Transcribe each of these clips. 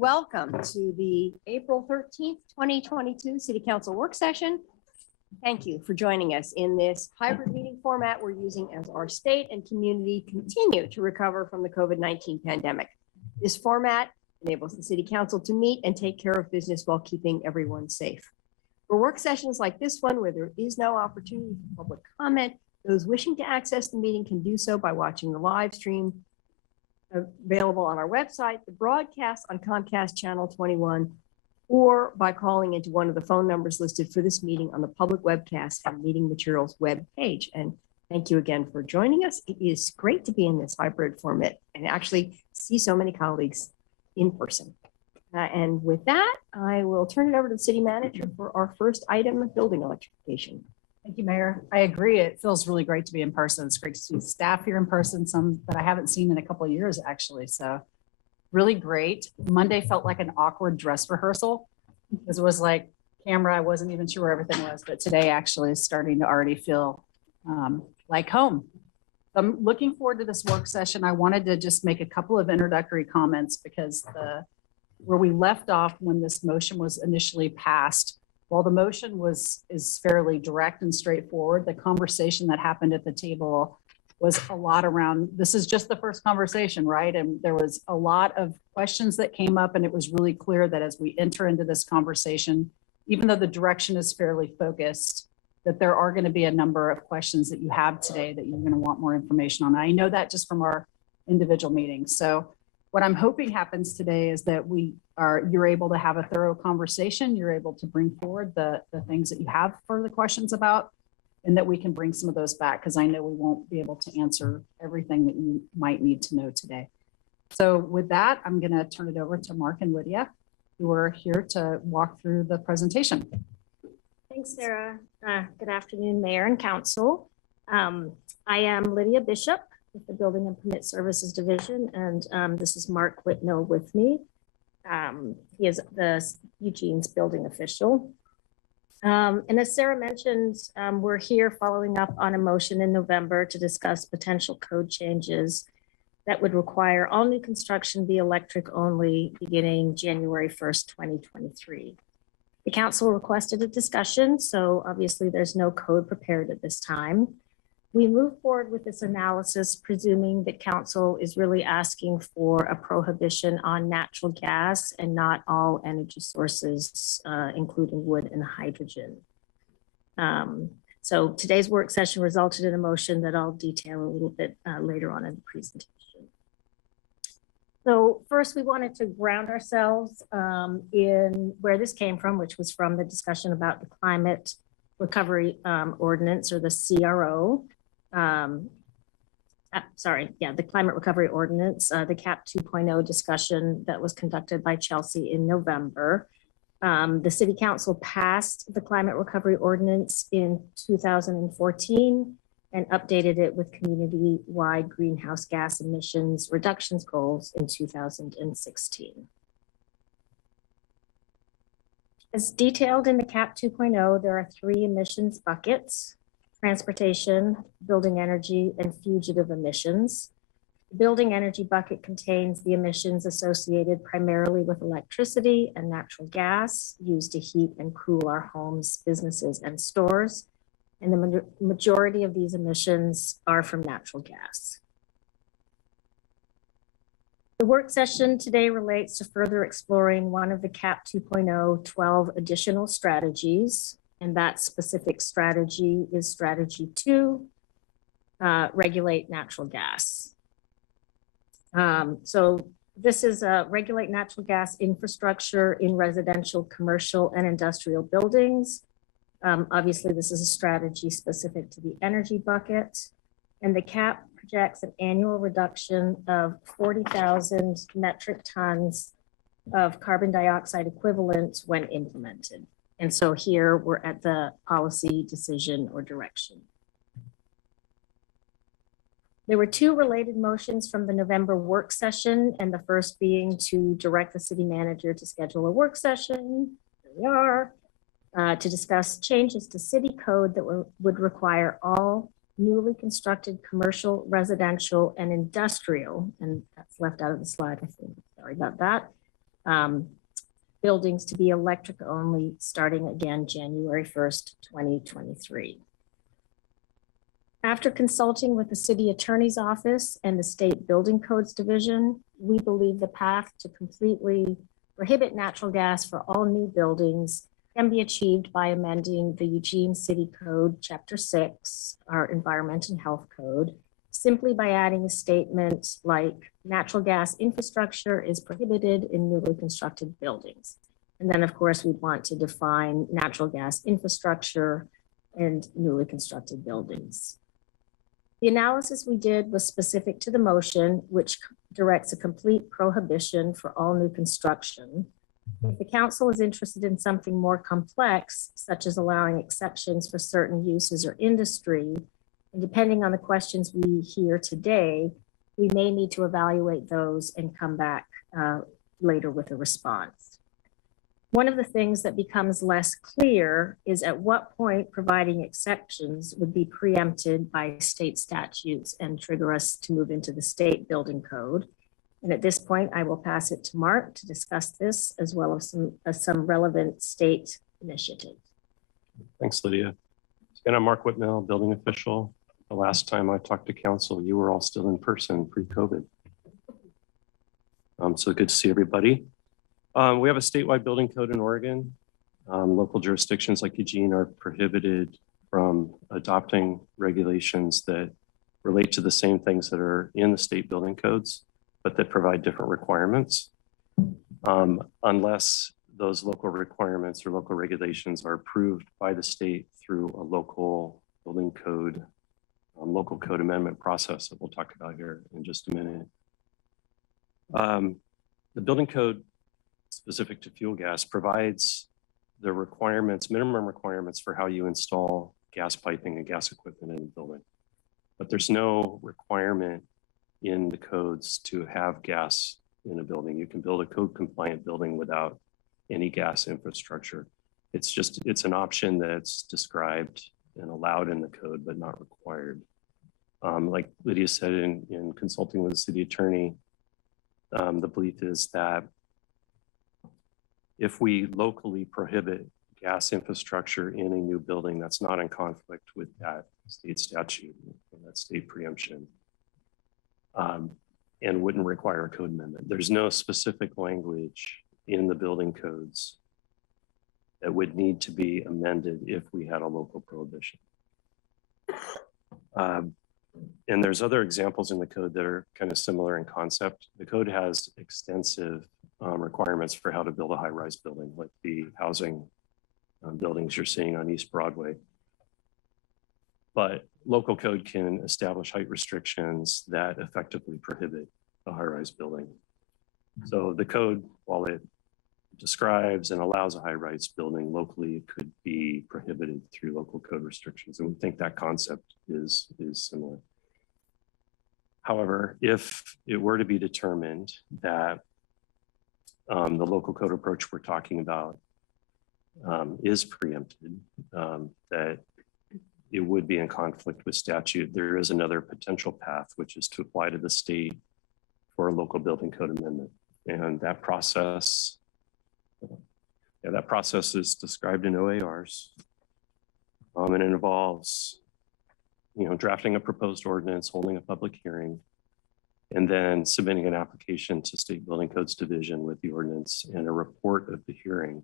welcome to the April 13th, 2022 City Council work session. Thank you for joining us in this hybrid meeting format we're using as our state and community continue to recover from the COVID-19 pandemic. This format enables the City Council to meet and take care of business while keeping everyone safe. For work sessions like this one, where there is no opportunity for public comment, those wishing to access the meeting can do so by watching the live stream available on our website, the broadcast on Comcast Channel 21, or by calling into one of the phone numbers listed for this meeting on the public webcast and meeting materials web page. And thank you again for joining us. It is great to be in this hybrid format and actually see so many colleagues in person. And with that, I will turn it over to the city manager for our first item of building electrification. Thank you, Mayor. I agree. It feels really great to be in person. It's great to see staff here in person, some that I haven't seen in a couple of years, actually. So really great. Monday felt like an awkward dress rehearsal because it was like camera. I wasn't even sure where everything was, but today actually is starting to already feel like home. I'm looking forward to this work session. I wanted to just make a couple of introductory comments because where we left off when this motion was initially passed, while the motion is fairly direct and straightforward, the conversation that happened at the table was a lot around, this is just the first conversation, right? And there was a lot of questions that came up, and it was really clear that as we enter into this conversation, even though the direction is fairly focused, that there are going to be a number of questions that you have today that you're going to want more information on. I know that just from our individual meetings. So what I'm hoping happens today is that you're able to have a thorough conversation. You're able to bring forward the things that you have further questions about, and that we can bring some of those back, because I know we won't be able to answer everything that you might need to know today. So with that, I'm going to turn it over to Mark and Lydia, who are here to walk through the presentation. Thanks, Sarah. Good afternoon, Mayor and Council. I am Lydia Bishop with the Building and Permit Services Division, and this is Mark Whitnell with me. He is the Eugene's building official. And as Sarah mentioned, we're here following up on a motion in November to discuss potential code changes that would require all new construction be electric only beginning January 1st, 2023. The council requested a discussion, so obviously there's no code prepared at this time. We move forward with this analysis, presuming that council is really asking for a prohibition on natural gas and not all energy sources, including wood and hydrogen. So today's work session resulted in a motion that I'll detail a little bit later on in the presentation. So first, we wanted to ground ourselves in where this came from, which was from the discussion about the Climate Recovery Ordinance, or the CRO. The Climate Recovery Ordinance, the CAP 2.0 discussion that was conducted by Chelsea in November. The City Council passed the Climate Recovery Ordinance in 2014 and updated it with community-wide greenhouse gas emissions reductions goals in 2016. As detailed in the CAP 2.0, there are 3 emissions buckets: transportation, building energy, and fugitive emissions. The building energy bucket contains the emissions associated primarily with electricity and natural gas used to heat and cool our homes, businesses, and stores. And the majority of these emissions are from natural gas. The work session today relates to further exploring one of the CAP 2.0 12 additional strategies. And that specific strategy is strategy 2, regulate natural gas. So this is regulate natural gas infrastructure in residential, commercial, and industrial buildings. Obviously, this is a strategy specific to the energy bucket, and the CAP projects an annual reduction of 40,000 metric tons of carbon dioxide equivalent when implemented. And so here we're at the policy decision or direction. There were 2 related motions from the November work session, and the first being to direct the city manager to schedule a work session. Here we are. To discuss changes to city code that would require all newly constructed commercial, residential, and industrial, and that's left out of the slide, I think, sorry about that, buildings to be electric only starting again January 1st, 2023. After consulting with the City Attorney's Office and the State Building Codes Division, we believe the path to completely prohibit natural gas for all new buildings can be achieved by amending the Eugene City Code, Chapter 6, our Environment and Health Code, simply by adding a statement like natural gas infrastructure is prohibited in newly constructed buildings. And then, of course, we want to define natural gas infrastructure and newly constructed buildings. The analysis we did was specific to the motion, which directs a complete prohibition for all new construction. If the council is interested in something more complex, such as allowing exceptions for certain uses or industry, and depending on the questions we hear today, we may need to evaluate those and come back later with a response. One of the things that becomes less clear is at what point providing exceptions would be preempted by state statutes and trigger us to move into the state building code. And at this point, I will pass it to Mark to discuss this as well as some relevant state initiatives. Thanks, Lydia. Again, I'm Mark Whitnell, building official. The last time I talked to council, you were all still in person pre-COVID. So good to see everybody. We have a statewide building code in Oregon. Local jurisdictions like Eugene are prohibited from adopting regulations that relate to the same things that are in the state building codes, but that provide different requirements. Unless those local requirements or local regulations are approved by the state through a local building code, local code amendment process that we'll talk about here in just a minute. The building code specific to fuel gas provides the requirements, minimum requirements for how you install gas piping and gas equipment in a building. But there's no requirement in the codes to have gas in a building. You can build a code compliant building without any gas infrastructure. It's an option that's described and allowed in the code, but not required. Like Lydia said, in consulting with the city attorney, the belief is that if we locally prohibit gas infrastructure in a new building, that's not in conflict with that state statute and that state preemption, and wouldn't require a code amendment. There's no specific language in the building codes that would need to be amended if we had a local prohibition. And there's other examples in the code that are kind of similar in concept. The code has extensive requirements for how to build a high-rise building, like the housing buildings you're seeing on East Broadway. But local code can establish height restrictions that effectively prohibit a high-rise building. So the code, while it describes and allows a high-rise building locally, it could be prohibited through local code restrictions. And we think that concept is similar. However, if it were to be determined that the local code approach we're talking about is preempted, that it would be in conflict with statute, there is another potential path, which is to apply to the state for a local building code amendment. And that process, is described in OARs. And it involves, drafting a proposed ordinance, holding a public hearing, and then submitting an application to State Building Codes Division with the ordinance and a report of the hearing,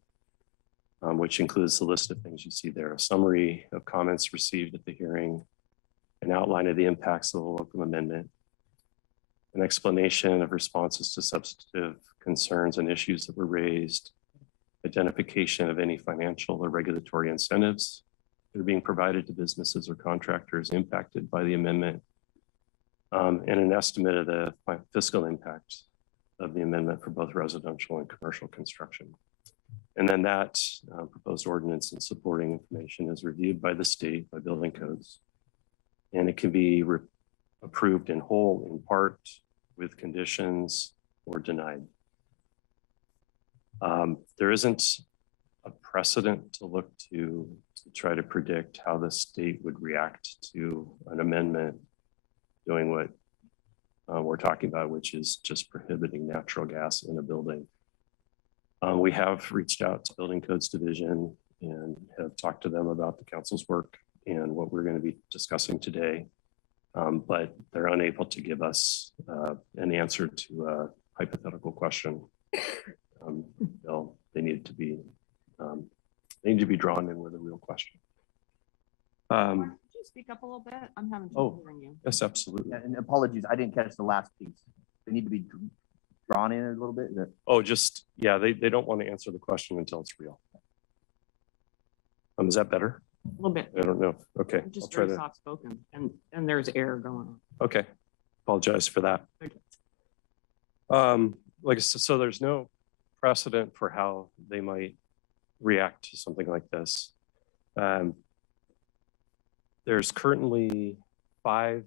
which includes the list of things you see there: a summary of comments received at the hearing, an outline of the impacts of the local amendment, an explanation of responses to substantive concerns and issues that were raised, identification of any financial or regulatory incentives that are being provided to businesses or contractors impacted by the amendment, and an estimate of the fiscal impact of the amendment for both residential and commercial construction. And then that proposed ordinance and supporting information is reviewed by the state, by building codes, and it can be approved in whole, in part, with conditions, or denied. There isn't a precedent to look to try to predict how the state would react to an amendment doing what we're talking about, which is just prohibiting natural gas in a building. We have reached out to Building Codes Division and have talked to them about the council's work and what we're going to be discussing today. But they're unable to give us an answer to a hypothetical question. They need to be drawn in with a real question. Could you speak up a little bit? I'm having trouble hearing you. Yes, absolutely. Yeah, and apologies, I didn't catch the last piece. They need to be drawn in a little bit. Oh, yeah, they don't want to answer the question until it's real. Is that better? A little bit. I don't know. Okay, I'll Just try very to. soft spoken and there's air going on. Okay, apologize for that. Okay. Like I said, so there's no precedent for how they might react to something like this. There's currently 5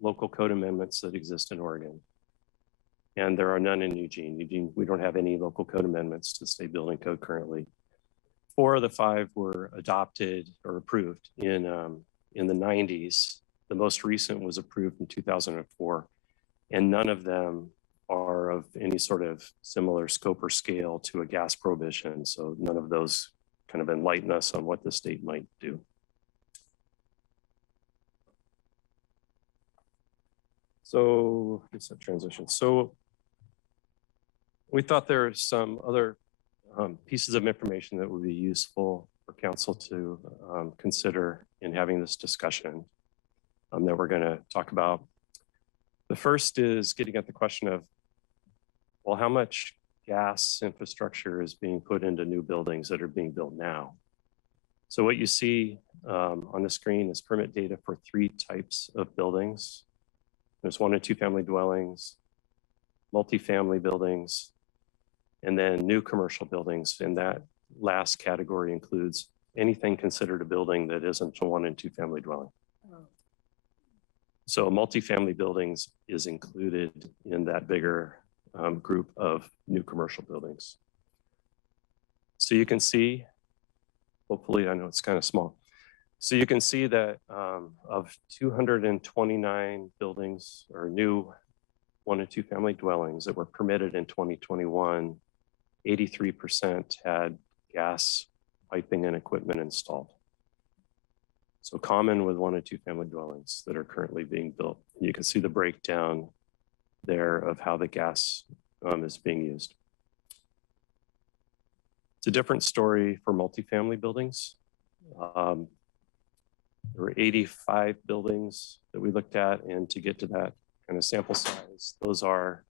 local code amendments that exist in Oregon. And there are none in Eugene. Eugene, we don't have any local code amendments to the state building code currently. 4 of the 5 were adopted or approved in the 90s. The most recent was approved in 2004, and none of them are of any sort of similar scope or scale to a gas prohibition. So none of those kind of enlighten us on what the state might do. So it's a transition. So we thought there are some other pieces of information that would be useful for council to consider in having this discussion that we're going to talk about. The first is getting at the question of, well, how much gas infrastructure is being put into new buildings that are being built now? So what you see on the screen is permit data for 3 types of buildings. There's 1 and 2 family dwellings, multifamily buildings, and then new commercial buildings. And that last category includes anything considered a building that isn't a 1 and 2 family dwelling. So multifamily buildings is included in that bigger group of new commercial buildings. So you can see, hopefully, I know it's kind of small. So you can see that of 229 buildings or new 1 and 2 family dwellings that were permitted in 2021, 83% had gas piping and equipment installed. So common with 1 and 2 family dwellings that are currently being built. You can see the breakdown there of how the gas is being used. It's a different story for multifamily buildings. There were 85 buildings that we looked at, and to get to that kind of sample size, those are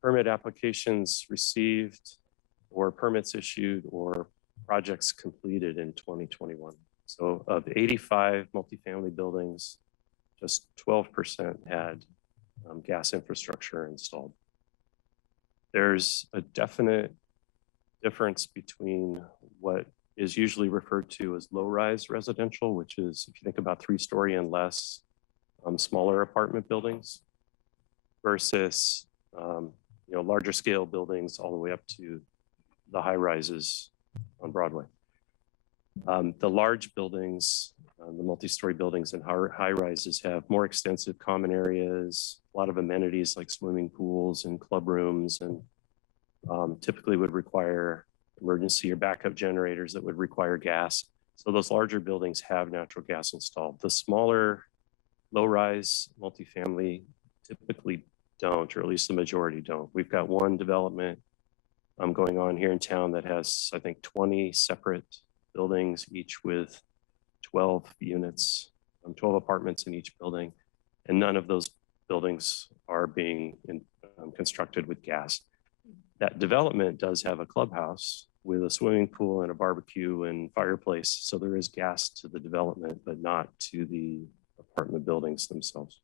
permit applications received or permits issued or projects completed in 2021. So of 85 multifamily buildings, just 12% had gas infrastructure installed. There's a definite difference between what is usually referred to as low-rise residential, which is, if you think about 3-story and less, smaller apartment buildings, versus larger scale buildings all the way up to the high rises on Broadway. The large buildings, the multi-story buildings and high rises have more extensive common areas, a lot of amenities like swimming pools and club rooms, and typically would require emergency or backup generators that would require gas. So those larger buildings have natural gas installed. The smaller low-rise multifamily typically don't, or at least the majority don't. We've got one development going on here in town that has, I think, 20 separate buildings, each with 12 units, 12 apartments in each building, and none of those buildings are being constructed with gas. That development does have a clubhouse with a swimming pool and a barbecue and fireplace, so there is gas to the development, but not to the apartment buildings themselves.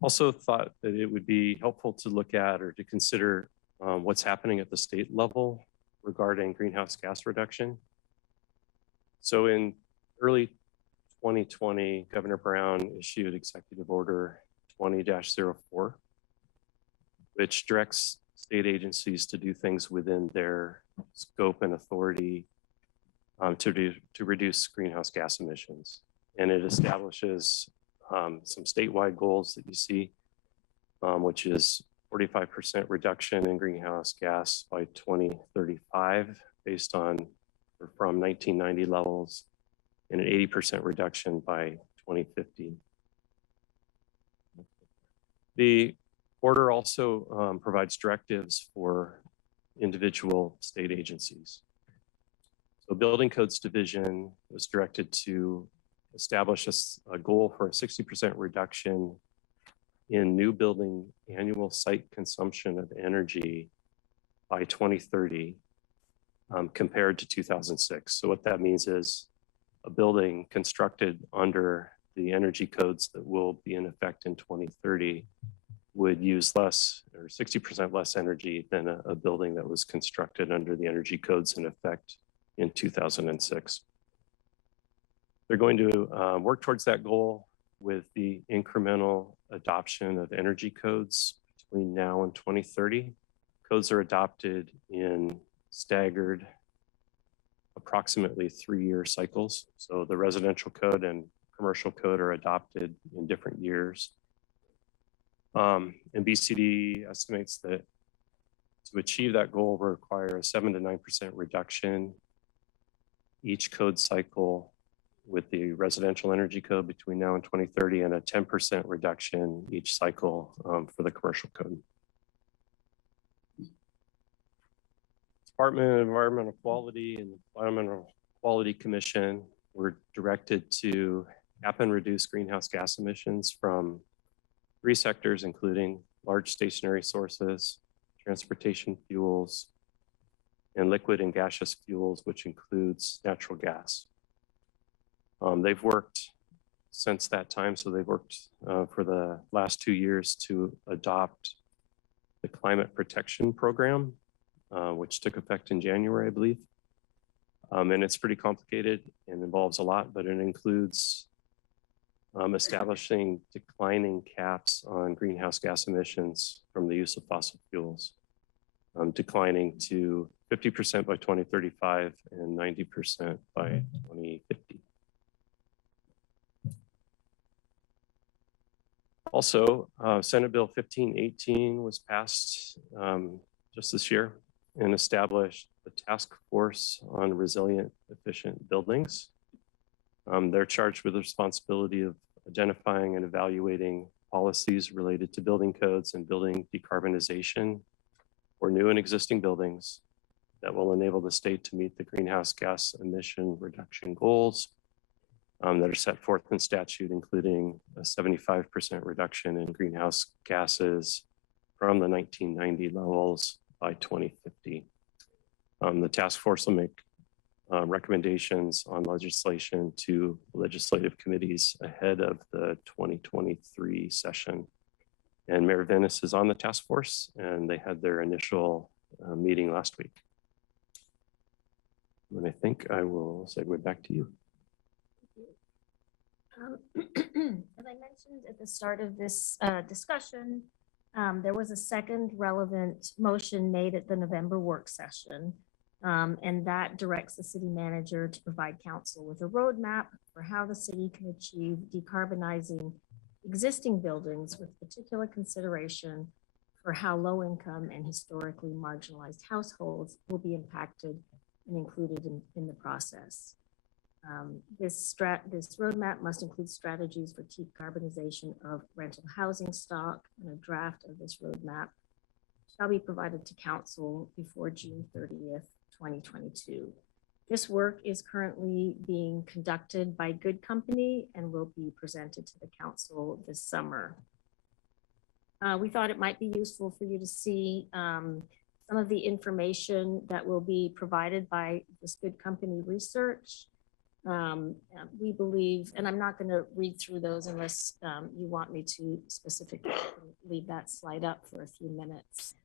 Also thought that it would be helpful to look at or to consider what's happening at the state level regarding greenhouse gas reduction. So in early 2020, Governor Brown issued Executive Order 20-04, which directs state agencies to do things within their scope and authority to reduce greenhouse gas emissions. And it establishes some statewide goals that you see, which is 45% reduction in greenhouse gas by 2035 based on or from 1990 levels, and an 80% reduction by 2050. The order also provides directives for individual state agencies. So Building Codes Division was directed to establish a goal for a 60% reduction in new building annual site consumption of energy by 2030 compared to 2006. So what that means is a building constructed under the energy codes that will be in effect in 2030 would use less or 60% less energy than a building that was constructed under the energy codes in effect in 2006. They're going to work towards that goal with the incremental adoption of energy codes between now and 2030. Codes are adopted in staggered approximately 3-year cycles. So the residential code and commercial code are adopted in different years. And BCD estimates that to achieve that goal will require a 7 to 9% reduction each code cycle with the residential energy code between now and 2030, and a 10% reduction each cycle for the commercial code. Department of Environmental Quality and Environmental Quality Commission were directed to cap and reduce greenhouse gas emissions from 3 sectors, including large stationary sources, transportation fuels, and liquid and gaseous fuels, which includes natural gas. They've worked since that time, so they've worked for the last 2 years to adopt the Climate Protection Program, which took effect in January, I believe. And it's pretty complicated and involves a lot, but it includes establishing declining caps on greenhouse gas emissions from the use of fossil fuels, declining to 50% by 2035 and 90% by 2050. Also, Senate Bill 1518 was passed just this year and established the Task Force on Resilient Efficient Buildings. They're charged with the responsibility of identifying and evaluating policies related to building codes and building decarbonization for new and existing buildings that will enable the state to meet the greenhouse gas emission reduction goals that are set forth in statute, including a 75% reduction in greenhouse gases from the 1990 levels by 2050. The task force will make recommendations on legislation to legislative committees ahead of the 2023 session. And Mayor Venice is on the task force, and they had their initial meeting last week. And I think I will segue back to you. As I mentioned at the start of this discussion, there was a second relevant motion made at the November work session, and that directs the city manager to provide council with a roadmap for how the city can achieve decarbonizing existing buildings with particular consideration for how low-income and historically marginalized households will be impacted and included in the process. This roadmap must include strategies for decarbonization of rental housing stock, and a draft of this roadmap shall be provided to council before June 30th, 2022. This work is currently being conducted by Good Company and will be presented to the council this summer. We thought it might be useful for you to see some of the information that will be provided by this Good Company research. We believe, and I'm not going to read through those unless you want me to specifically leave that slide up for a few minutes.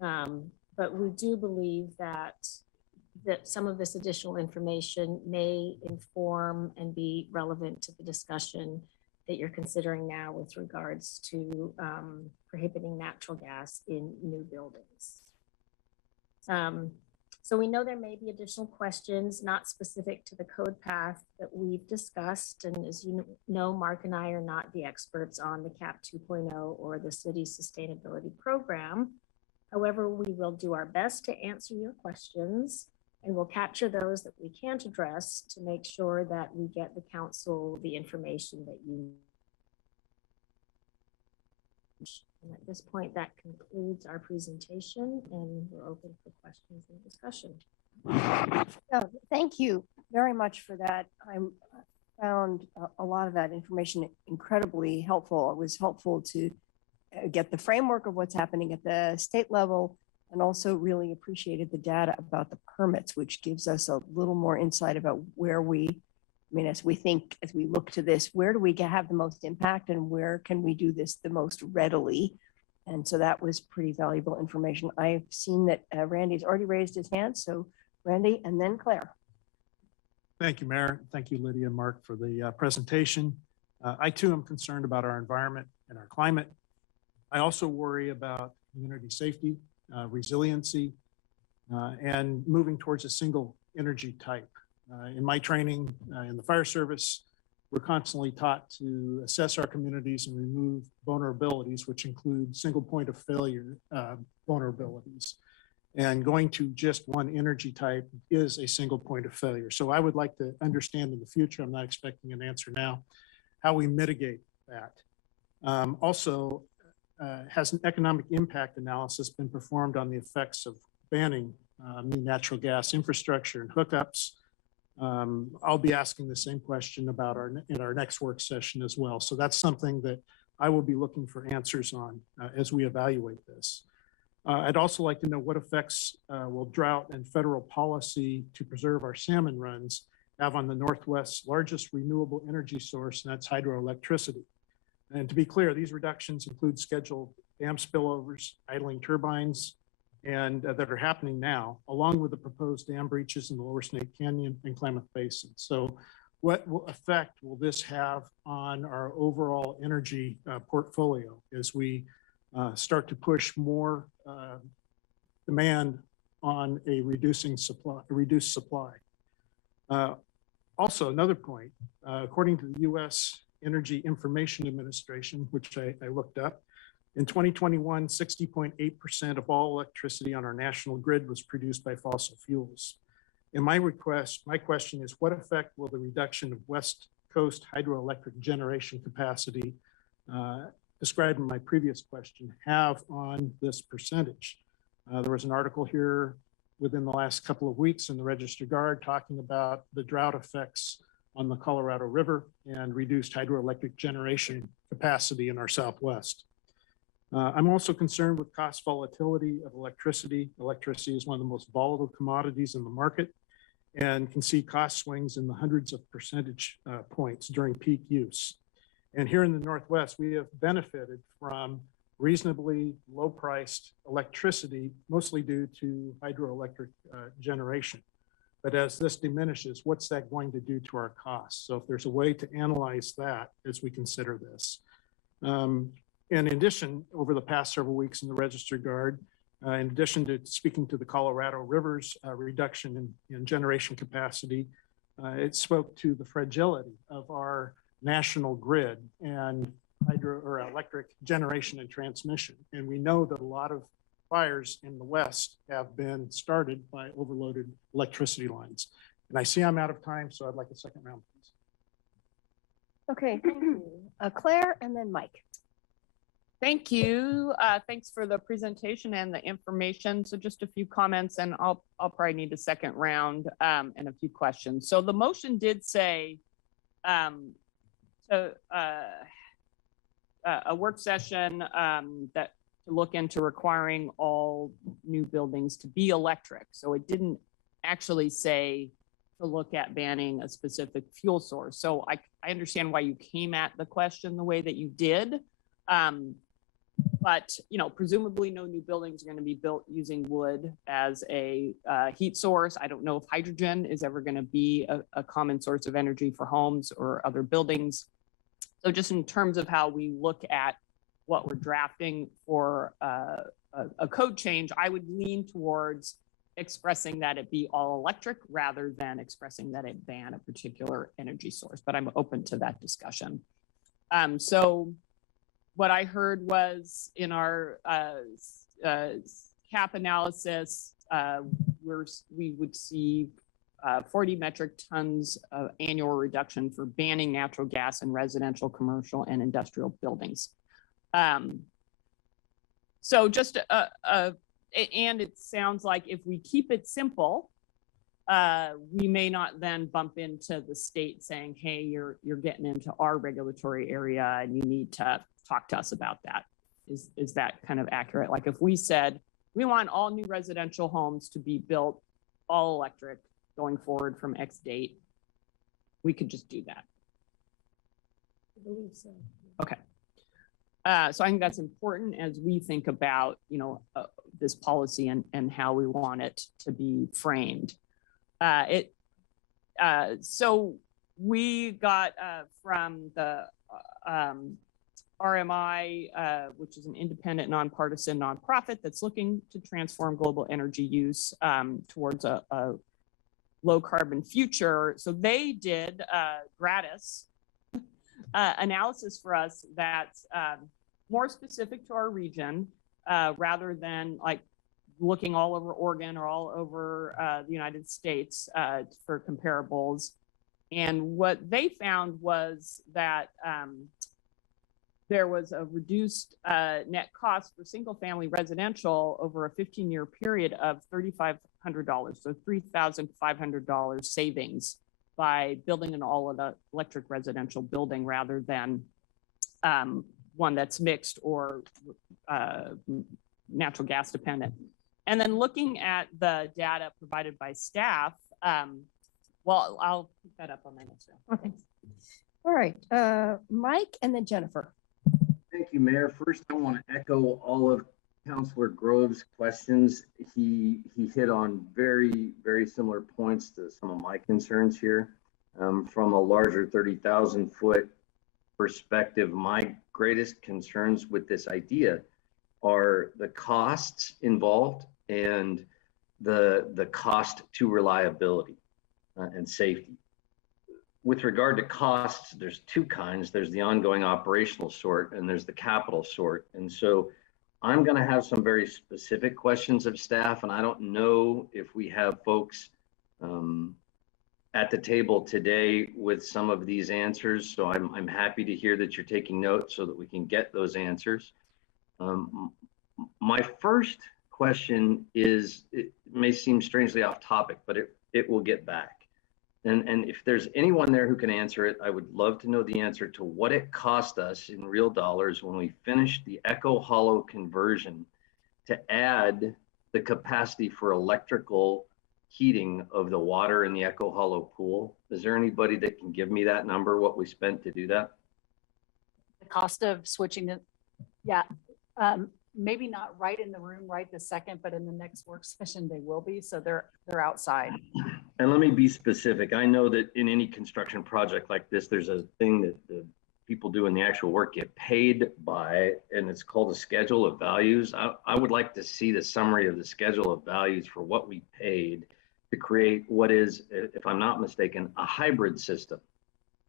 But we do believe that some of this additional information may inform and be relevant to the discussion that you're considering now with regards to prohibiting natural gas in new buildings. So we know there may be additional questions not specific to the code path that we've discussed. And as you know, Mark and I are not the experts on the CAP 2.0 or the city's sustainability program. However, we will do our best to answer your questions, and we'll capture those that we can't address to make sure that we get the council the information that you need. And at this point, that concludes our presentation, and we're open for questions and discussion. Thank you very much for that. I found a lot of that information incredibly helpful. It was helpful to get the framework of what's happening at the state level, and also really appreciated the data about the permits, which gives us a little more insight about where as we look to this, where do we have the most impact and where can we do this the most readily? And so that was pretty valuable information. I've seen that Randy's already raised his hand. So Randy and then Claire. Thank you, Mayor. Thank you, Lydia and Mark, for the presentation. I too am concerned about our environment and our climate. I also worry about community safety, resiliency, and moving towards a single energy type. In my training in the fire service, we're constantly taught to assess our communities and remove vulnerabilities, which include single point of failure vulnerabilities. And going to just one energy type is a single point of failure. So I would like to understand in the future, I'm not expecting an answer now, how we mitigate that. Also, has an economic impact analysis been performed on the effects of banning new natural gas infrastructure and hookups? I'll be asking the same question about in our next work session as well. So that's something that I will be looking for answers on as we evaluate this. I'd also like to know what effects will drought and federal policy to preserve our salmon runs have on the Northwest's largest renewable energy source, and that's hydroelectricity. And to be clear, these reductions include scheduled dam spillovers, idling turbines, and that are happening now, along with the proposed dam breaches in the Lower Snake Canyon and Klamath Basin. So what effect will this have on our overall energy portfolio as we start to push more demand on a reduced supply? Also, another point, according to the U.S. Energy Information Administration, which I looked up, in 2021, 60.8% of all electricity on our national grid was produced by fossil fuels. And my question is, what effect will the reduction of West Coast hydroelectric generation capacity described in my previous question have on this percentage? There was an article here within the last couple of weeks in the Register Guard talking about the drought effects on the Colorado River and reduced hydroelectric generation capacity in our Southwest. I'm also concerned with cost volatility of electricity. Electricity is one of the most volatile commodities in the market and can see cost swings in the hundreds of percentage points during peak use. And here in the Northwest, we have benefited from reasonably low-priced electricity, mostly due to hydroelectric generation. But as this diminishes, what's that going to do to our costs? So if there's a way to analyze that as we consider this. And in addition, over the past several weeks in the Register Guard, in addition to speaking to the Colorado River's reduction in generation capacity, it spoke to the fragility of our national grid and electric generation and transmission. And we know that a lot of fires in the West have been started by overloaded electricity lines. And I see I'm out of time, so I'd like a second round, please. Okay, thank you. Claire and then Mike. Thank you. Thanks for the presentation and the information. So just a few comments, and I'll probably need a second round and a few questions. So the motion did say a work session that to look into requiring all new buildings to be electric. So it didn't actually say to look at banning a specific fuel source. So I understand why you came at the question the way that you did. But, presumably no new buildings are going to be built using wood as a heat source. I don't know if hydrogen is ever going to be a common source of energy for homes or other buildings. So just in terms of how we look at what we're drafting for a code change, I would lean towards expressing that it be all electric rather than expressing that it ban a particular energy source, but I'm open to that discussion. So what I heard was in our cap analysis, we would see 40 metric tons of annual reduction for banning natural gas in residential, commercial, and industrial buildings. So just and it sounds like if we keep it simple, we may not then bump into the state saying, hey, you're getting into our regulatory area and you need to talk to us about that. Is that kind of accurate? Like if we said, we want all new residential homes to be built all electric going forward from X date, we could just do that. I believe so. Okay. So I think that's important as we think about, this policy and how we want it to be framed. So we got from the RMI, which is an independent, nonpartisan nonprofit that's looking to transform global energy use towards a low carbon future. So they did gratis analysis for us that's more specific to our region rather than like looking all over Oregon or all over the United States for comparables. And what they found was that there was a reduced net cost for single family residential over a 15-year period of $3,500, so $3,500 savings by building an all electric residential building rather than one that's mixed or natural gas dependent. And then looking at the data provided by staff, well, I'll pick that up on my next round. Okay. All right, Mike and then Jennifer. Thank you, Mayor. First, I want to echo all of Councilor Grove's questions. He hit on very, very similar points to some of my concerns here. From a larger 30,000 foot perspective, my greatest concerns with this idea are the costs involved and the cost to reliability and safety. With regard to costs, there's two kinds. There's the ongoing operational sort and there's the capital sort. And so I'm going to have some very specific questions of staff, and I don't know if we have folks at the table today with some of these answers. So I'm happy to hear that you're taking notes so that we can get those answers. My first question is, it may seem strangely off topic, but it will get back. And if there's anyone there who can answer it, I would love to know the answer to what it cost us in real dollars when we finished the Echo Hollow conversion to add the capacity for electrical heating of the water in the Echo Hollow pool. Is there anybody that can give me that number, what we spent to do that? The cost of switching it, yeah. Maybe not right in the room right this second, but in the next work session they will be. So they're outside. And let me be specific. I know that in any construction project like this, there's a thing that the people doing the actual work get paid by, and it's called a schedule of values. I would like to see the summary of the schedule of values for what we paid to create what is, if I'm not mistaken, a hybrid system.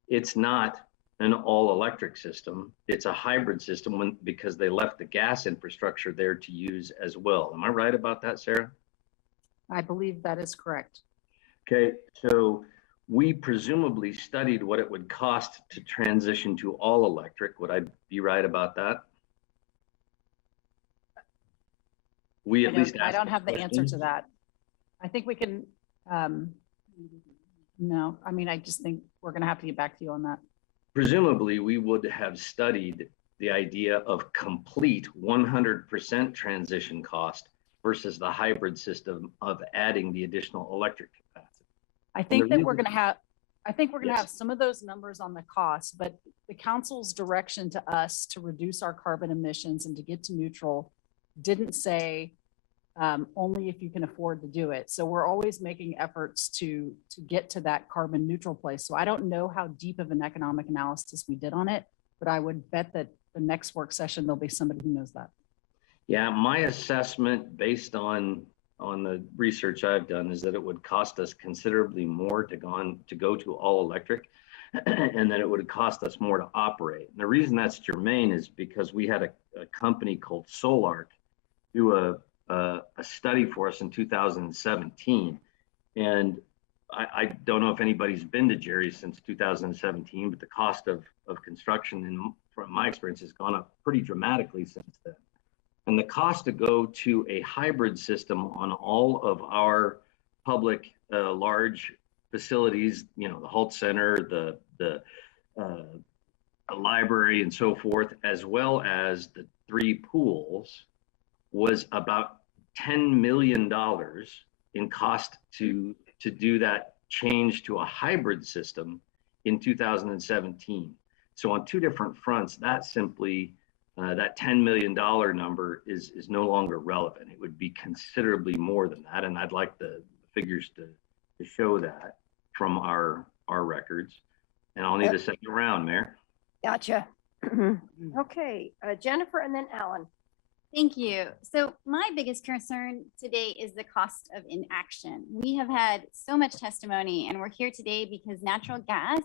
It's not an all electric system. It's a hybrid system because they left the gas infrastructure there to use as well. Am I right about that, Sarah? I believe that is correct. Okay, so we presumably studied what it would cost to transition to all electric. Would I be right about that? We at least I don't have the answer to that. I think we can, no, I mean, I just think we're going to have to get back to you on that. Presumably, we would have studied the idea of complete 100% transition cost versus the hybrid system of adding the additional electric capacity. I think that we're going to have, have some of those numbers on the cost, but the council's direction to us to reduce our carbon emissions and to get to neutral didn't say only if you can afford to do it. So we're always making efforts to get to that carbon neutral place. So I don't know how deep of an economic analysis we did on it, but I would bet that the next work session, there'll be somebody who knows that. Yeah, my assessment based on on the research I've done is that it would cost us considerably more to go to all electric, and that it would cost us more to operate. And the reason that's germane is because we had a company called Solarc do a study for us in 2017. And I don't know if anybody's been to Jerry's since 2017, but the cost of construction, from my experience, has gone up pretty dramatically since then. And the cost to go to a hybrid system on all of our public large facilities, you know, the Holt Center, the library and so forth, as well as the 3 pools, was about $10 million in cost to do that change to a hybrid system in 2017. So on 2 different fronts, that simply, that $10 million number is no longer relevant. It would be considerably more than that. And I'd like the figures to show that from our records. And I'll need a second round, Mayor. Gotcha. Okay, Jennifer and then Alan. Thank you. So my biggest concern today is the cost of inaction. We have had so much testimony, and we're here today because natural gas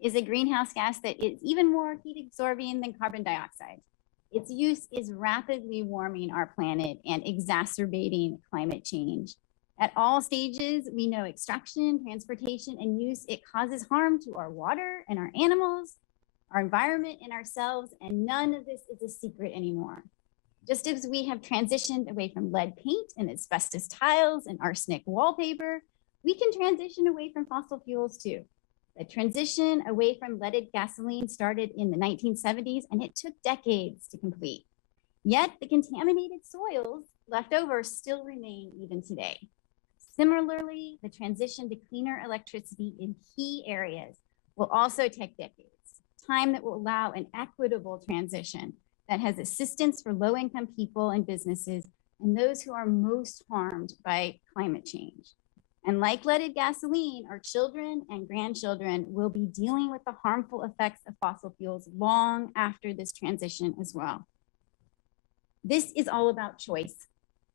is a greenhouse gas that is even more heat absorbing than carbon dioxide. Its use is rapidly warming our planet and exacerbating climate change. At all stages, we know extraction, transportation, and use, it causes harm to our water and our animals, our environment and ourselves, and none of this is a secret anymore. Just as we have transitioned away from lead paint and asbestos tiles and arsenic wallpaper, we can transition away from fossil fuels too. The transition away from leaded gasoline started in the 1970s, and it took decades to complete. Yet the contaminated soils left over still remain even today. Similarly, the transition to cleaner electricity in key areas will also take decades, time that will allow an equitable transition that has assistance for low-income people and businesses and those who are most harmed by climate change. And like leaded gasoline, our children and grandchildren will be dealing with the harmful effects of fossil fuels long after this transition as well. This is all about choice.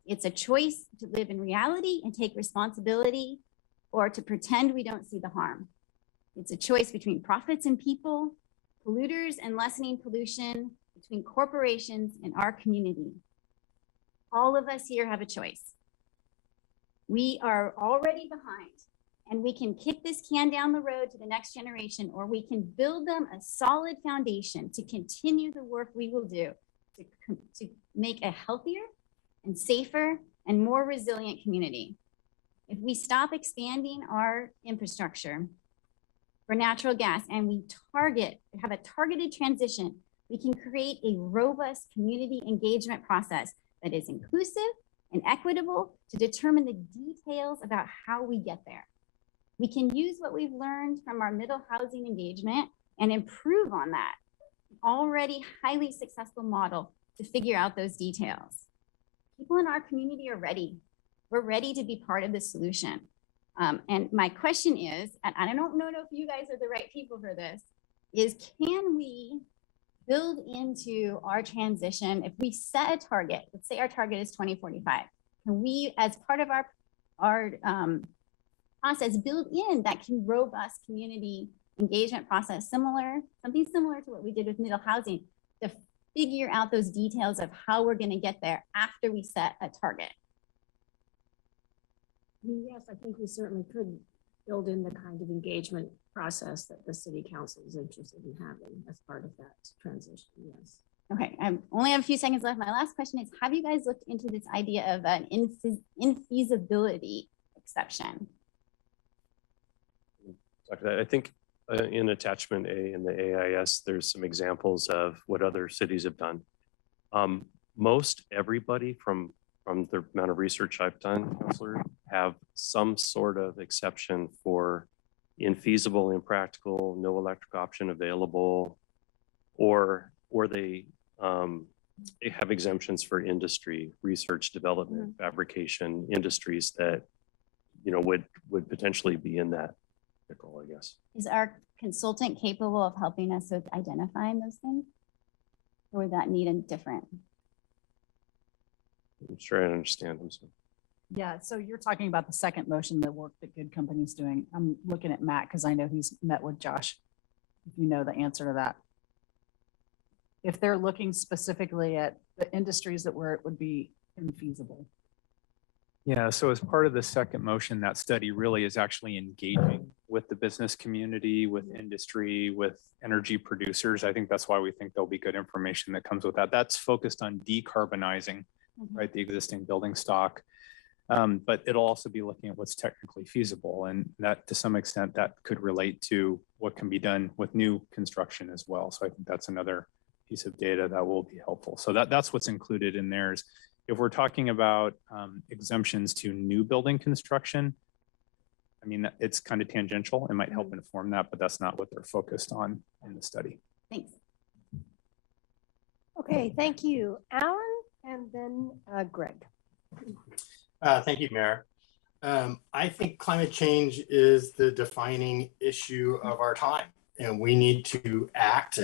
It's a choice to live in reality and take responsibility, or to pretend we don't see the harm. It's a choice between profits and people, polluters and lessening pollution, between corporations and our community. All of us here have a choice. We are already behind, and we can kick this can down the road to the next generation, or we can build them a solid foundation to continue the work we will do to make a healthier and safer and more resilient community. If we stop expanding our infrastructure for natural gas and we have a targeted transition, we can create a robust community engagement process that is inclusive and equitable to determine the details about how we get there. We can use what we've learned from our middle housing engagement and improve on that already highly successful model to figure out those details. People in our community are ready. We're ready to be part of the solution. And my question is, and I don't know if you guys are the right people for this, is can we build into our transition, if we set a target, let's say our target is 2045, can we, as part of our process, build in that robust community engagement process, something similar to what we did with middle housing, to figure out those details of how we're going to get there after we set a target? Yes, I think we certainly could build in the kind of engagement process that the city council is interested in having as part of that transition, yes. Okay, I only have a few seconds left. My last question is, have you guys looked into this idea of an infeasibility exception? I think in attachment A in the AIS, there's some examples of what other cities have done. Most everybody from the amount of research I've done, Counselor, have some sort of exception for infeasible, impractical, no electric option available, or they have exemptions for industry, research, development, fabrication industries that, you know, would potentially be in that pickle, I guess. Is our consultant capable of helping us with identifying those things? Or would that need a different? I'm sure I understand. I'm sorry. Yeah, so you're talking about the second motion, the work that Good Company's doing. I'm looking at Matt because I know he's met with Josh. If you know the answer to that. If they're looking specifically at the industries that where it would be infeasible. Yeah, so as part of the second motion, that study really is actually engaging with the business community, with industry, with energy producers. I think that's why we think there'll be good information that comes with that. That's focused on decarbonizing, right, the existing building stock. But it'll also be looking at what's technically feasible. And that to some extent that could relate to what can be done with new construction as well. So I think that's another piece of data that will be helpful. So that's what's included in theirs. If we're talking about exemptions to new building construction, I mean, it's kind of tangential. It might help inform that, but that's not what they're focused on in the study. Thanks. Okay, thank you, Alan, and then Greg. Thank you, Mayor. I think climate change is the defining issue of our time, and we need to act,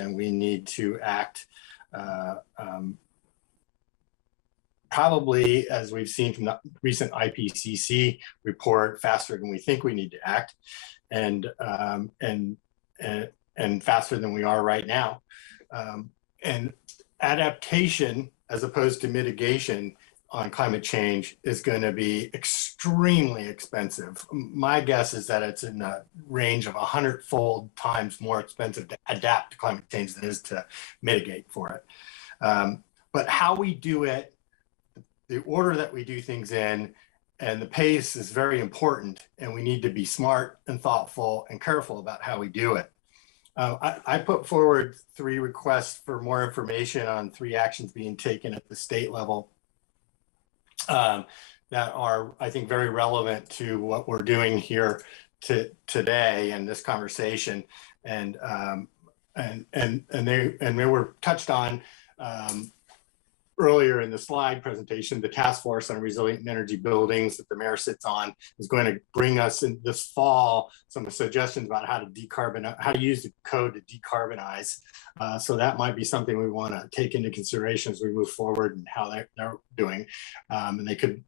probably, as we've seen from the recent IPCC report, faster than we think we need to act, and faster than we are right now. And adaptation, as opposed to mitigation on climate change, is going to be extremely expensive. My guess is that it's in the range of 100-fold times more expensive to adapt to climate change than it is to mitigate for it. But how we do it, the order that we do things in, and the pace is very important, and we need to be smart and thoughtful and careful about how we do it. I put forward 3 requests for more information on 3 actions being taken at the state level that are, I think, very relevant to what we're doing here today in this conversation, and they were touched on earlier in the slide presentation. The task force on resilient energy buildings that the mayor sits on is going to bring us in this fall some suggestions about how to decarbonize, how to use the code to decarbonize. So that might be something we want to take into consideration as we move forward and how they're doing. And they could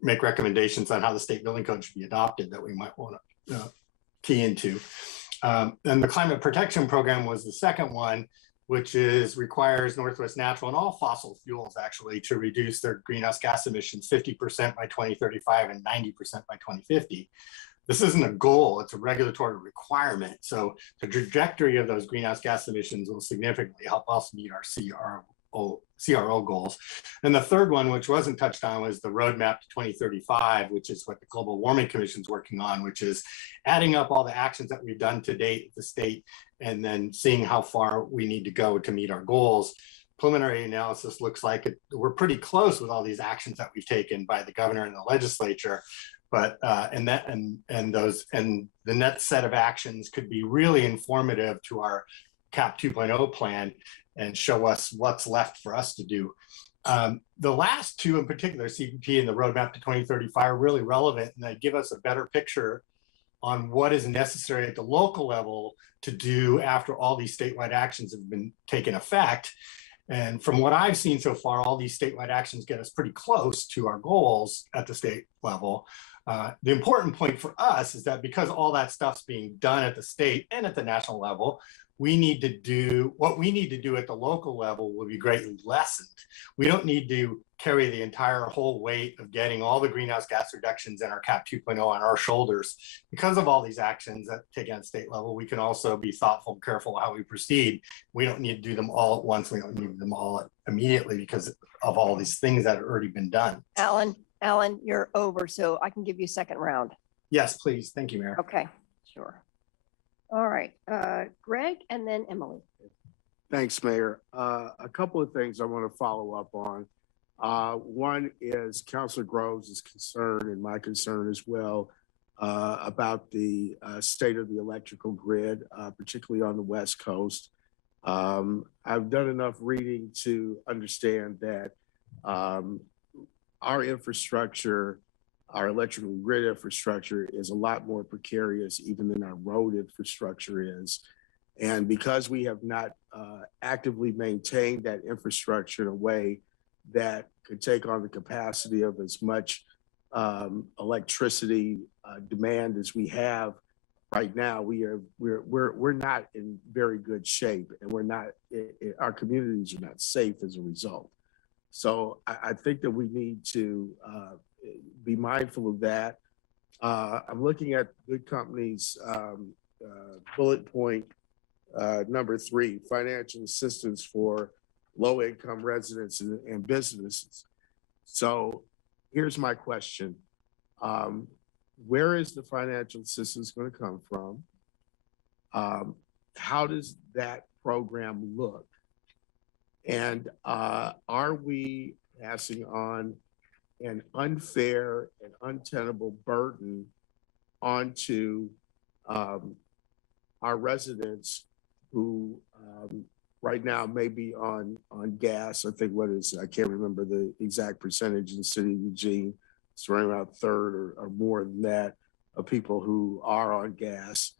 make recommendations on how the state building code should be adopted that we might want to key into. And the climate protection program was the second one, which requires Northwest Natural and all fossil fuels actually to reduce their greenhouse gas emissions 50% by 2035 and 90% by 2050. This isn't a goal, it's a regulatory requirement. So the trajectory of those greenhouse gas emissions will significantly help us meet our CRO goals. And the third one, which wasn't touched on, was the roadmap to 2035, which is what the Global Warming Commission is working on, which is adding up all the actions that we've done to date at the state and then seeing how far we need to go to meet our goals. Preliminary analysis looks like we're pretty close with all these actions that we've taken by the governor and the legislature, but the next set of actions could be really informative to our CAP 2.0 plan and show us what's left for us to do. The last 2 in particular, CPP and the roadmap to 2035, are really relevant, and they give us a better picture on what is necessary at the local level to do after all these statewide actions have been taken effect. And from what I've seen so far, all these statewide actions get us pretty close to our goals at the state level. The important point for us is that because all that stuff's being done at the state and at the national level, what we need to do at the local level will be greatly lessened. We don't need to carry the entire whole weight of getting all the greenhouse gas reductions in our CAP 2.0 on our shoulders. Because of all these actions that taken at state level, we can also be thoughtful and careful how we proceed. We don't need to do them all at once. We don't need them all immediately because of all these things that have already been done. Alan, you're over, so I can give you a second round. Yes, please. Thank you, Mayor. Okay, sure. All right, Greg and then Emily. Thanks, Mayor. A couple of things I want to follow up on. One is Councilor Groves' concern and my concern as well about the state of the electrical grid, particularly on the West Coast. I've done enough reading to understand that our infrastructure, our electrical grid infrastructure, is a lot more precarious even than our road infrastructure is. And because we have not actively maintained that infrastructure in a way that could take on the capacity of as much electricity demand as we have right now, we're not in very good shape, and we're not, our communities are not safe as a result. So I think that we need to be mindful of that. I'm looking at Good Company's bullet point number 3, financial assistance for low-income residents and businesses. So here's my question. Where is the financial assistance going to come from? How does that program look? And are we passing on an unfair and untenable burden onto our residents who right now may be on gas? I think I can't remember the exact percentage in the city of Eugene. It's around about 1/3 or more than that of people who are on gas.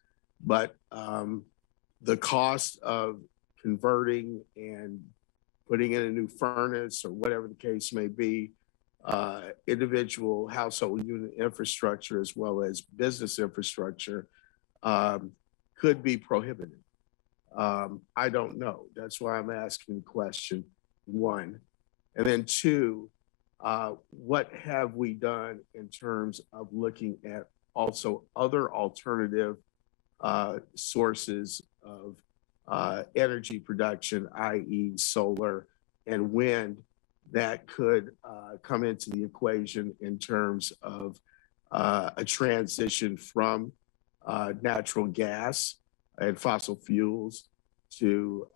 But the cost of converting and putting in a new furnace or whatever the case may be, individual household unit infrastructure as well as business infrastructure could be prohibited. I don't know. That's why I'm asking the question, 1. And then 2, what have we done in terms of looking at also other alternative sources of energy production, i.e. solar and wind, that could come into the equation in terms of a transition from natural gas and fossil fuels to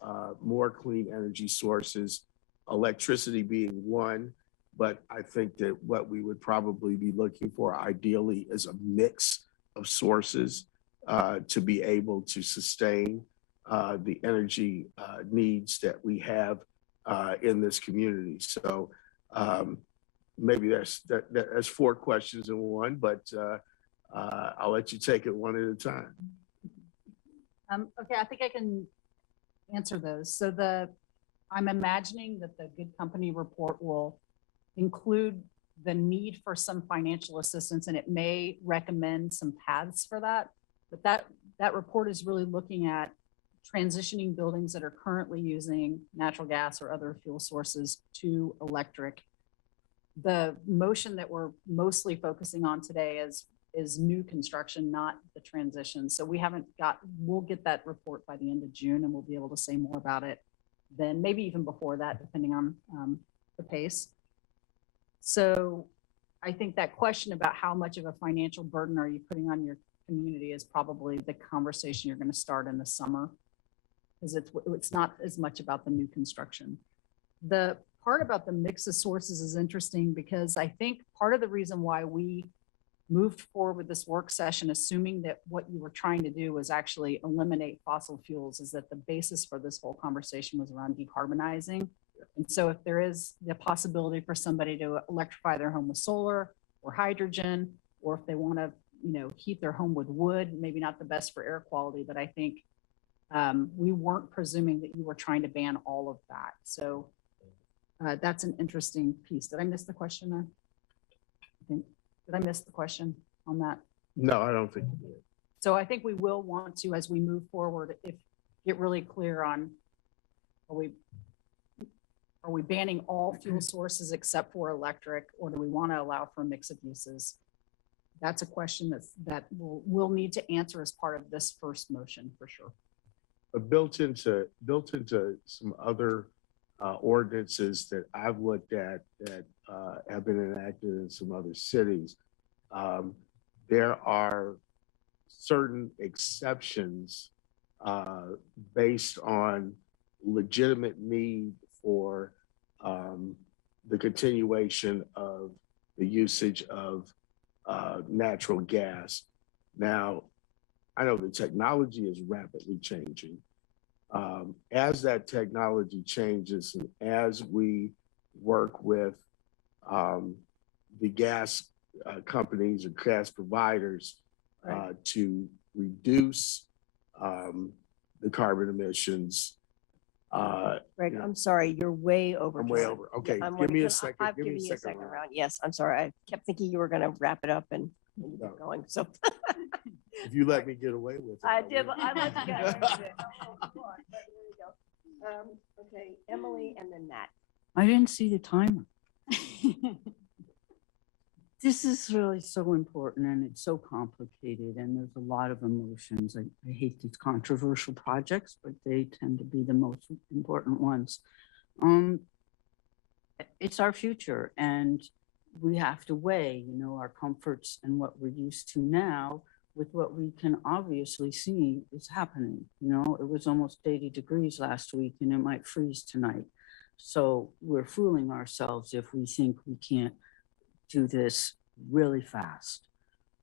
more clean energy sources, electricity being one. But I think that what we would probably be looking for ideally is a mix of sources to be able to sustain the energy needs that we have in this community. So maybe that's 4 questions in one, but I'll let you take it one at a time. Okay, I think I can answer those. So I'm imagining that the Good Company report will include the need for some financial assistance, and it may recommend some paths for that. But that report is really looking at transitioning buildings that are currently using natural gas or other fuel sources to electric. The motion that we're mostly focusing on today is new construction, not the transition. So we'll get that report by the end of June, and we'll be able to say more about it then, maybe even before that, depending on the pace. So I think that question about how much of a financial burden are you putting on your community is probably the conversation you're going to start in the summer, because it's not as much about the new construction. The part about the mix of sources is interesting, because I think part of the reason why we moved forward with this work session, assuming that what you were trying to do was actually eliminate fossil fuels, is that the basis for this whole conversation was around decarbonizing. And so if there is the possibility for somebody to electrify their home with solar or hydrogen, or if they want to, heat their home with wood, maybe not the best for air quality, but I think we weren't presuming that you were trying to ban all of that. So that's an interesting piece. Did I miss the question there? Did I miss the question on that? No, I don't think you did. So I think we will want to, as we move forward, get really clear on, are we banning all fuel sources except for electric, or do we want to allow for a mix of uses? That's a question that we'll need to answer as part of this first motion for sure. Built into some other ordinances that I've looked at that have been enacted in some other cities, there are certain exceptions based on legitimate need for the continuation of the usage of natural gas. Now, I know the technology is rapidly changing. As that technology changes, and as we work with the gas companies or gas providers to reduce the carbon emissions, Greg, you know, I'm sorry, you're way over. I'm way time. over. Okay, I'm give me a gonna- second. I've Give me given a you a second second round. round. Yes, I'm sorry. I kept thinking you were gonna wrap it up and keep No. going. So If you let me get away with it. I I did, will. I let you get away with it. But here we go. Okay, Emily and then Matt. I didn't see the timer. This is really so important and it's so complicated and there's a lot of emotions. I hate these controversial projects, but they tend to be the most important ones. It's our future and we have to weigh, you know, our comforts and what we're used to now with what we can obviously see is happening. You know, it was almost 80 degrees last week and it might freeze tonight. So we're fooling ourselves if we think we can't do this really fast.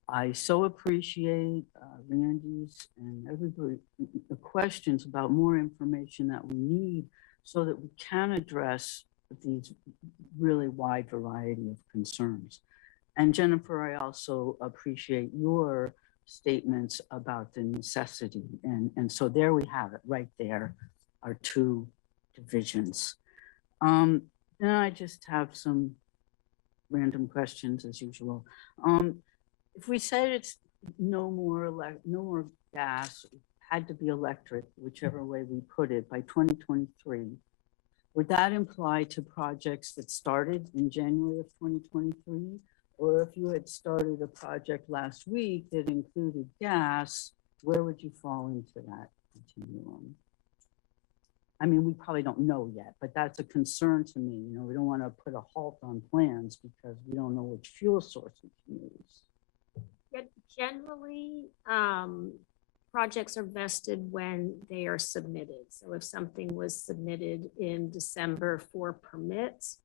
I so appreciate Randy's and everybody, the questions about more information that we need so that we can address these really wide variety of concerns. And Jennifer, I also appreciate your statements about the necessity. And so there we have it right there, our two divisions. Then I just have some random questions as usual. If we said it's no more gas, it had to be electric, whichever way we put it, by 2023, would that imply to projects that started in January of 2023? Or if you had started a project last week that included gas, where would you fall into that continuum? I mean, we probably don't know yet, but that's a concern to me. You know, we don't want to put a halt on plans because we don't know which fuel source we can use. Yeah, generally, projects are vested when they are submitted. So if something was submitted in December for permits,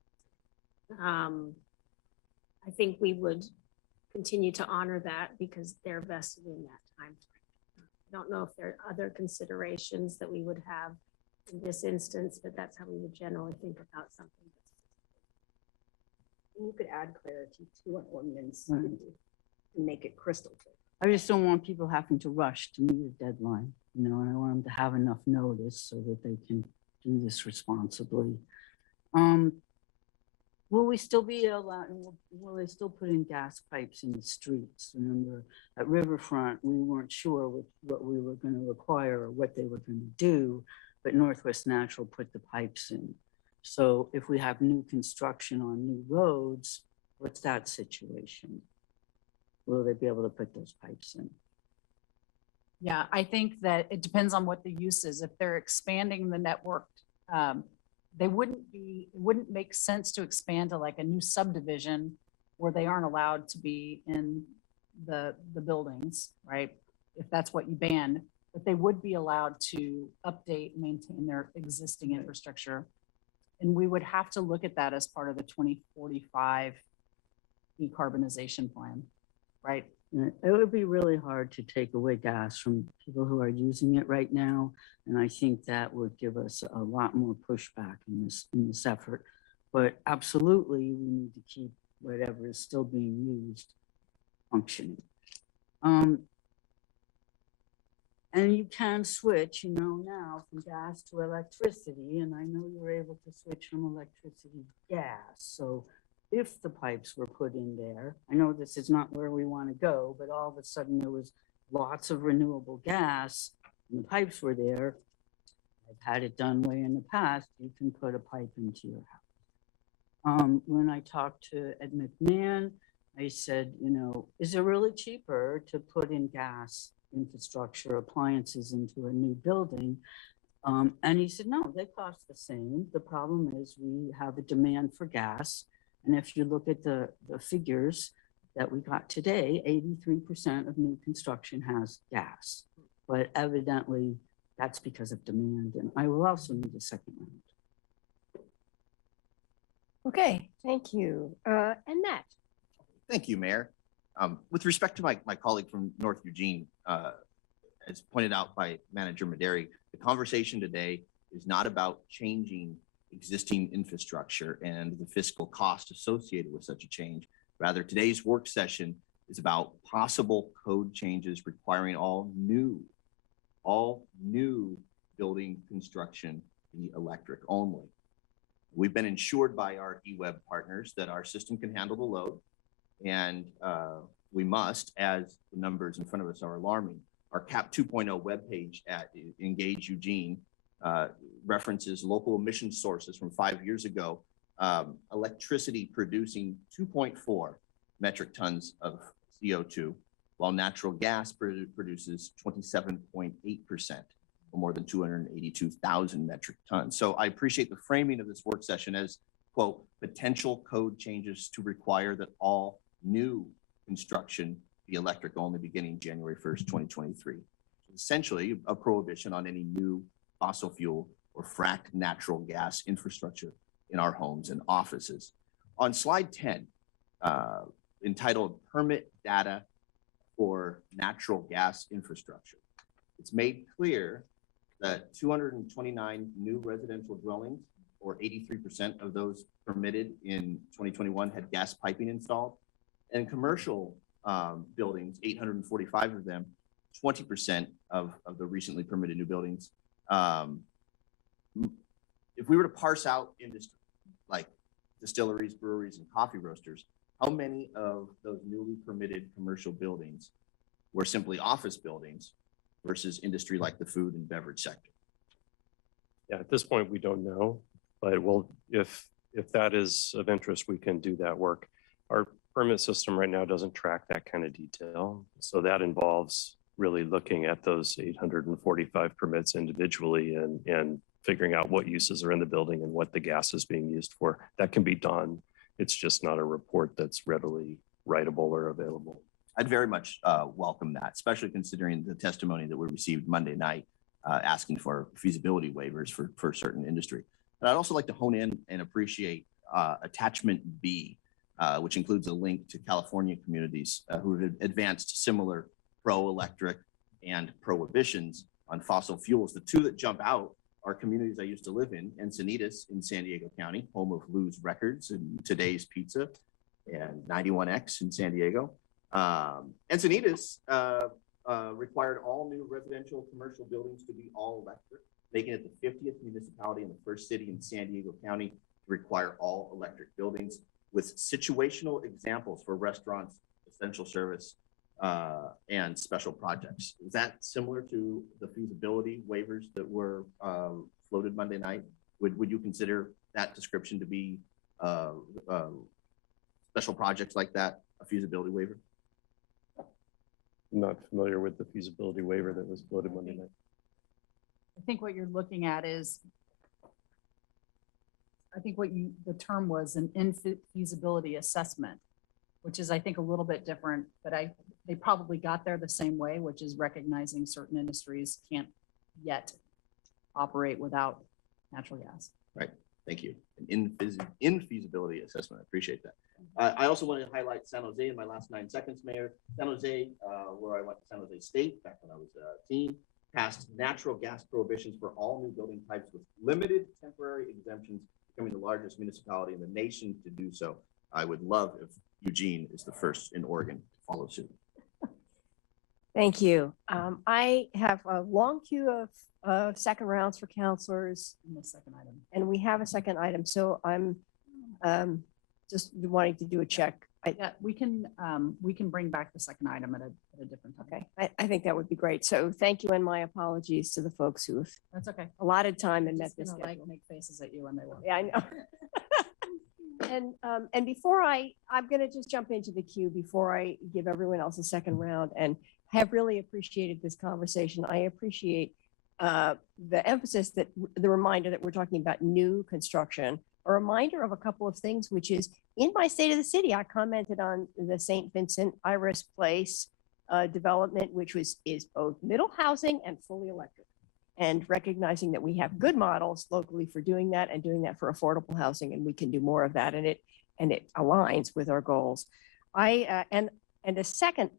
I think we would continue to honor that because they're vested in that time frame. I don't know if there are other considerations that we would have in this instance, but that's how we would generally think about something. And you could add clarity to an ordinance Right. to make it crystal clear. I just don't want people having to rush to meet a deadline, you know, and I want them to have enough notice so that they can do this responsibly. Will we still be allowed, will they still put in gas pipes in the streets? Remember, at Riverfront, we weren't sure what we were going to require or what they were going to do, but Northwest Natural put the pipes in. So if we have new construction on new roads, what's that situation? Will they be able to put those pipes in? Yeah, I think that it depends on what the use is. If they're expanding the network, it wouldn't make sense to expand to like a new subdivision where they aren't allowed to be in the buildings, right? If that's what you ban, but they would be allowed to update, maintain their existing infrastructure. And we would have to look at that as part of the 2045 decarbonization plan, right? It would be really hard to take away gas from people who are using it right now. And I think that would give us a lot more pushback in this effort. But absolutely, we need to keep whatever is still being used functioning. And you can switch, you know, now from gas to electricity. And I know you're able to switch from electricity to gas. So if the pipes were put in there, I know this is not where we want to go, but all of a sudden there was lots of renewable gas and the pipes were there. I've had it done way in the past. You can put a pipe into your house. When I talked to Ed McMahon, I said, you know, is it really cheaper to put in gas infrastructure appliances into a new building? And he said, no, they cost the same. The problem is we have a demand for gas. And if you look at the figures that we got today, 83% of new construction has gas. But evidently, that's because of demand. And I will also need a second round. Okay, thank you. And Matt. Thank you, Mayor. With respect to my colleague from North Eugene, as pointed out by Manager Maderi, the conversation today is not about changing existing infrastructure and the fiscal cost associated with such a change. Rather, today's work session is about possible code changes requiring all new building construction be electric only. We've been ensured by our eWeb partners that our system can handle the load, and we must, as the numbers in front of us are alarming. Our CAP 2.0 webpage at Engage Eugene references local emission sources from 5 years ago, electricity producing 2.4 metric tons of CO2, while natural gas produces 27.8%, or more than 282,000 metric tons. So I appreciate the framing of this work session as, quote, potential code changes to require that all new construction be electric only beginning January 1st, 2023. Essentially, a prohibition on any new fossil fuel or fracked natural gas infrastructure in our homes and offices. On slide 10, entitled Permit Data for Natural Gas Infrastructure, it's made clear that 229 new residential dwellings, or 83% of those permitted in 2021, had gas piping installed. And commercial buildings, 845 of them, 20% of the recently permitted new buildings. If we were to parse out industry, like distilleries, breweries, and coffee roasters, how many of those newly permitted commercial buildings were simply office buildings versus industry like the food and beverage sector? Yeah, at this point, we don't know, but if that is of interest, we can do that work. Our permit system right now doesn't track that kind of detail. So that involves really looking at those 845 permits individually and figuring out what uses are in the building and what the gas is being used for. That can be done. It's just not a report that's readily writable or available. I'd very much welcome that, especially considering the testimony that we received Monday night asking for feasibility waivers for certain industry. And I'd also like to hone in and appreciate attachment B, which includes a link to California communities who have advanced similar pro-electric and prohibitions on fossil fuels. The two that jump out are communities I used to live in, Encinitas in San Diego County, home of Lou's Records and Today's Pizza, and 91X in San Diego. Encinitas required all new residential commercial buildings to be all electric, making it the 50th municipality and the first city in San Diego County to require all electric buildings, with situational examples for restaurants, essential service, and special projects. Is that similar to the feasibility waivers that were floated Monday night? Would you consider that description to be special projects like that a feasibility waiver? I'm not familiar with the feasibility waiver that was floated Monday night. I think what you're looking at is, I think the term was an infeasibility assessment, which is, I think, a little bit different, but they probably got there the same way, which is recognizing certain industries can't yet operate without natural gas. Right, thank you. An infeasibility assessment, I appreciate that. I also want to highlight San Jose in my last 9 seconds, Mayor. San Jose, where I went to San Jose State back when I was a teen, passed natural gas prohibitions for all new building types with limited temporary exemptions, becoming the largest municipality in the nation to do so. I would love if Eugene is the first in Oregon to follow suit. Thank you. I have a long queue of second rounds for counselors, In the second item. and we have a second item. So I'm just wanting to do a check. Yeah, we can bring back the second item at a different time. Okay, I think that would be great. So thank you, and my apologies to the folks who have That's okay. allotted time and met Just this gonna, like, schedule. make faces at you when they will. Yeah, I know. And before I'm going to just jump into the queue before I give everyone else a second round, and have really appreciated this conversation. I appreciate the emphasis, that the reminder that we're talking about new construction, a reminder of a couple of things, which is in my state of the city, I commented on the St. Vincent Iris Place development, which is both middle housing and fully electric, and recognizing that we have good models locally for doing that and doing that for affordable housing, and we can do more of that, and it aligns with our goals. And a second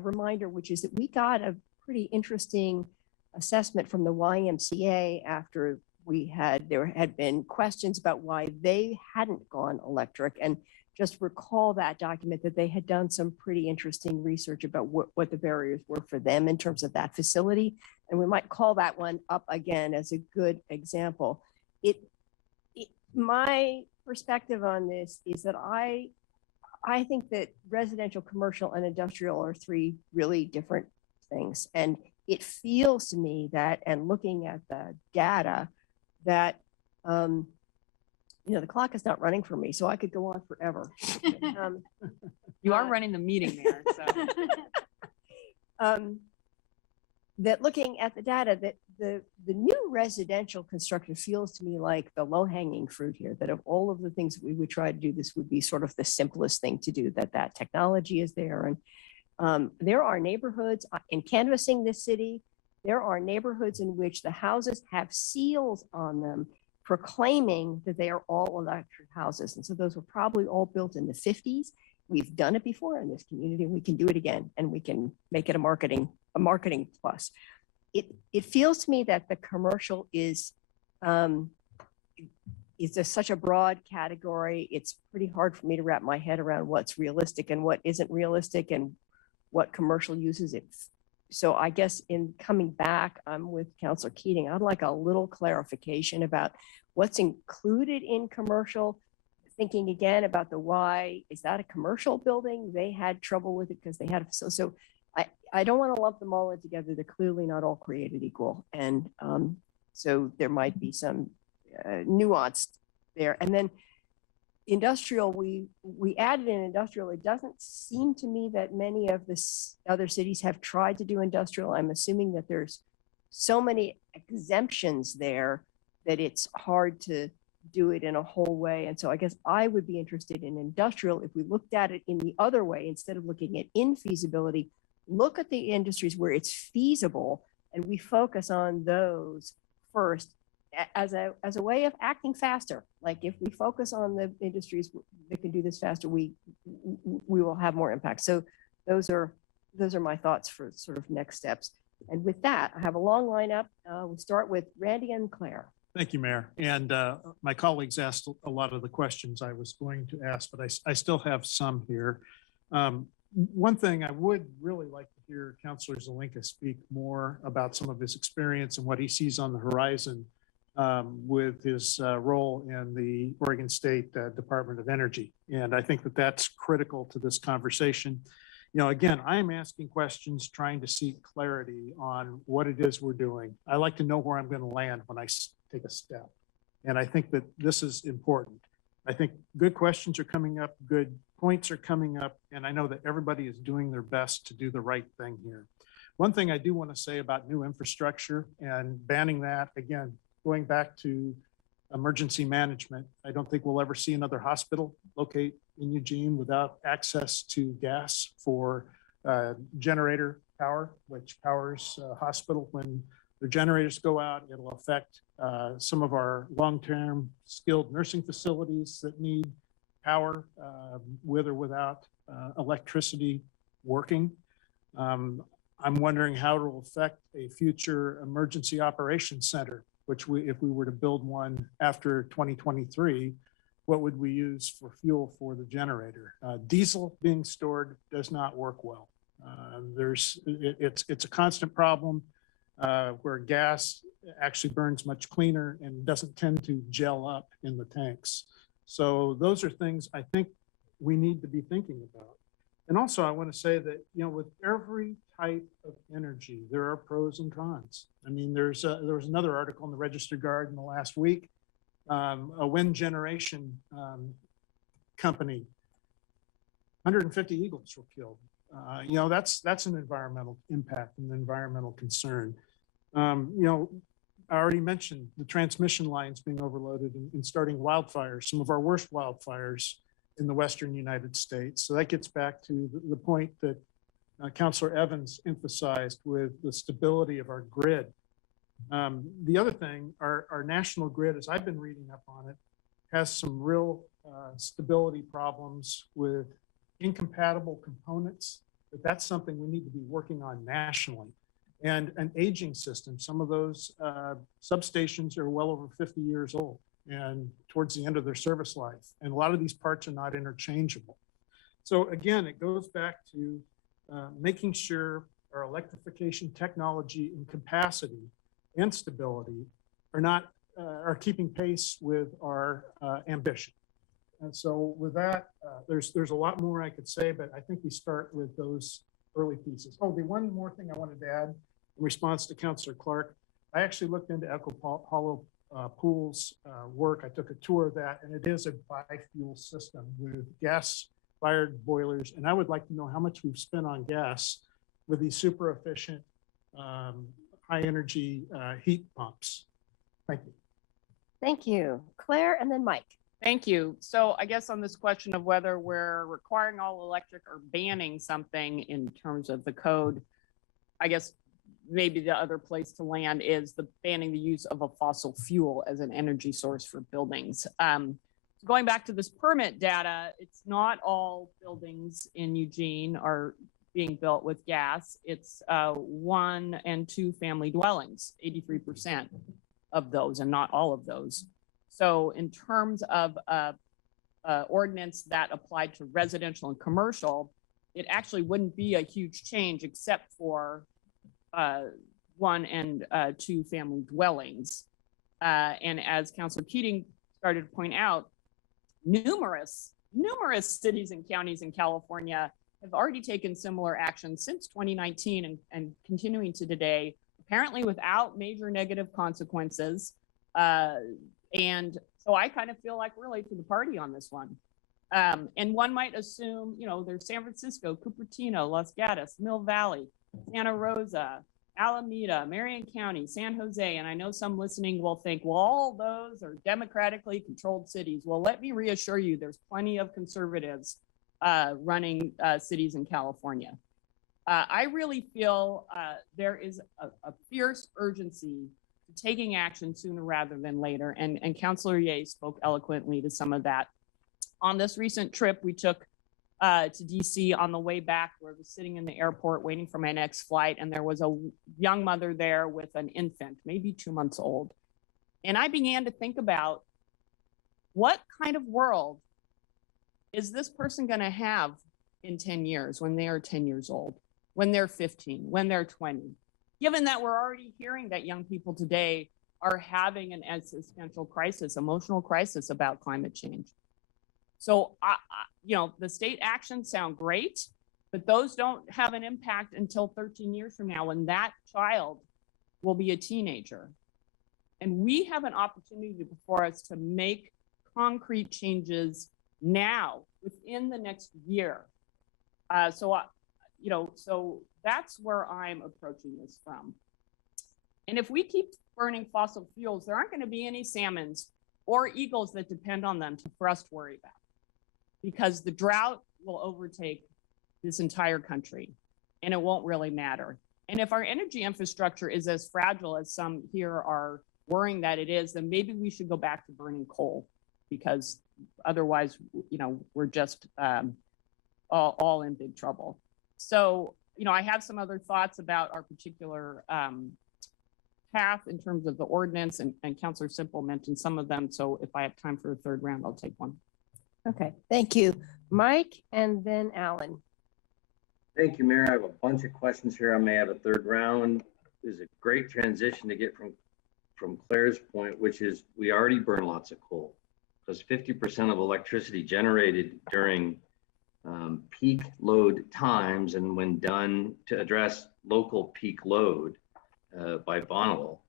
reminder, which is that we got a pretty interesting assessment from the YMCA after there had been questions about why they hadn't gone electric, and just recall that document that they had done some pretty interesting research about what the barriers were for them in terms of that facility. And we might call that one up again as a good example. my perspective on this is that I think that residential, commercial, and industrial are three really different things. And it feels to me that, and looking at the data, that the clock is not running for me, so I could go on forever. You are running the meeting there, so. That looking at the data, that the new residential construction feels to me like the low-hanging fruit here, that of all of the things that we would try to do, this would be sort of the simplest thing to do, that technology is there. And there are neighborhoods in canvassing this city, there are neighborhoods in which the houses have seals on them proclaiming that they are all electric houses. And so those were probably all built in the 50s. We've done it before in this community. We can do it again, and we can make it a marketing plus. It feels to me that the commercial is just such a broad category. It's pretty hard for me to wrap my head around what's realistic and what isn't realistic and what commercial uses it. So I guess in coming back, I'm with Councilor Keating. I'd like a little clarification about what's included in commercial. Thinking again about the why, is that a commercial building? They had trouble with it because they had, so I don't want to lump them all in together. They're clearly not all created equal. And so there might be some nuance there. And then industrial, we added in industrial. It doesn't seem to me that many of the other cities have tried to do industrial. I'm assuming that there's so many exemptions there that it's hard to do it in a whole way. And so I guess I would be interested in industrial if we looked at it in the other way, instead of looking at infeasibility, look at the industries where it's feasible and we focus on those first as a way of acting faster. Like if we focus on the industries that can do this faster, we will have more impact. So those are my thoughts for sort of next steps. And with that, I have a long lineup. We'll start with Randy and Claire. Thank you, Mayor. And my colleagues asked a lot of the questions I was going to ask, but I still have some here. One thing I would really like to hear Councilor Zelinka speak more about some of his experience and what he sees on the horizon with his role in the Oregon State Department of Energy. And I think that that's critical to this conversation. Again, I'm asking questions, trying to seek clarity on what it is we're doing. I like to know where I'm going to land when I take a step. And I think that this is important. I think good questions are coming up, good points are coming up, and I know that everybody is doing their best to do the right thing here. One thing I do want to say about new infrastructure and banning that, again, going back to emergency management, I don't think we'll ever see another hospital locate in Eugene without access to gas for generator power, which powers hospital. When the generators go out, it'll affect some of our long-term skilled nursing facilities that need power with or without electricity working. I'm wondering how it will affect a future emergency operations center, which if we were to build one after 2023, what would we use for fuel for the generator? Diesel being stored does not work well. It's a constant problem where gas actually burns much cleaner and doesn't tend to gel up in the tanks. So those are things I think we need to be thinking about. And also I want to say that, with every type of energy, there are pros and cons. I mean, there was another article in the Register Guard in the last week, a wind generation company, 150 eagles were killed. That's an environmental impact, an environmental concern. I already mentioned the transmission lines being overloaded and starting wildfires, some of our worst wildfires in the Western United States. So that gets back to the point that Councilor Evans emphasized with the stability of our grid. The other thing, our national grid, as I've been reading up on it, has some real stability problems with incompatible components, but that's something we need to be working on nationally. And an aging system, some of those substations are well over 50 years old and towards the end of their service life. And a lot of these parts are not interchangeable. So again, it goes back to making sure our electrification technology and capacity and stability are not are keeping pace with our ambition. And so with that, there's a lot more I could say, but I think we start with those early pieces. Oh, the one more thing I wanted to add in response to Councillor Clark, I actually looked into Echo Hollow Pool's work. I took a tour of that, and it is a bi-fuel system with gas-fired boilers. And I would like to know how much we've spent on gas with these super efficient, high-energy heat pumps. Thank you. Thank you. Claire and then Mike. Thank you. So I guess on this question of whether we're requiring all electric or banning something in terms of the code, I guess maybe the other place to land is the banning the use of a fossil fuel as an energy source for buildings. Going back to this permit data, it's not all buildings in Eugene are being built with gas. It's 1 and 2 family dwellings, 83% of those, and not all of those. So in terms of ordinance that applied to residential and commercial, it actually wouldn't be a huge change except for 1 and 2 family dwellings. And as Councilor Keating started to point out, numerous cities and counties in California have already taken similar action since 2019 and continuing to today, apparently without major negative consequences. And so I kind of feel like we're late to the party on this one. And one might assume, you know, there's San Francisco, Cupertino, Los Gatos, Mill Valley, Santa Rosa, Alameda, Marion County, San Jose. And I know some listening will think, well, all those are democratically controlled cities. Well, let me reassure you, there's plenty of conservatives running cities in California. I really feel there is a fierce urgency to taking action sooner rather than later. And Councilor Ye spoke eloquently to some of that. On this recent trip we took to DC, on the way back, where I was sitting in the airport waiting for my next flight, and there was a young mother there with an infant, maybe 2 months old. And I began to think about what kind of world is this person going to have in 10 years when they are 10 years old, when they're 15, when they're 20, given that we're already hearing that young people today are having an existential crisis, emotional crisis about climate change. So, you know, the state actions sound great, but those don't have an impact until 13 years from now, when that child will be a teenager. And we have an opportunity before us to make concrete changes now, within the next year. So that's where I'm approaching this from. And if we keep burning fossil fuels, there aren't going to be any salmons or eagles that depend on them for us to worry about, because the drought will overtake this entire country and it won't really matter. And if our energy infrastructure is as fragile as some here are worrying that it is, then maybe we should go back to burning coal, because otherwise, you know, we're just all in big trouble. So, you know, I have some other thoughts about our particular path in terms of the ordinance, and Councilor Simple mentioned some of them. So if I have time for a third round, I'll take one. Okay, thank you. Mike and then Alan. Thank you, Mayor. I have a bunch of questions here. I may have a third round. This is a great transition to get from Claire's point, which is we already burn lots of coal, because 50% of electricity generated during peak load times, and when done to address local peak load by Bonneville,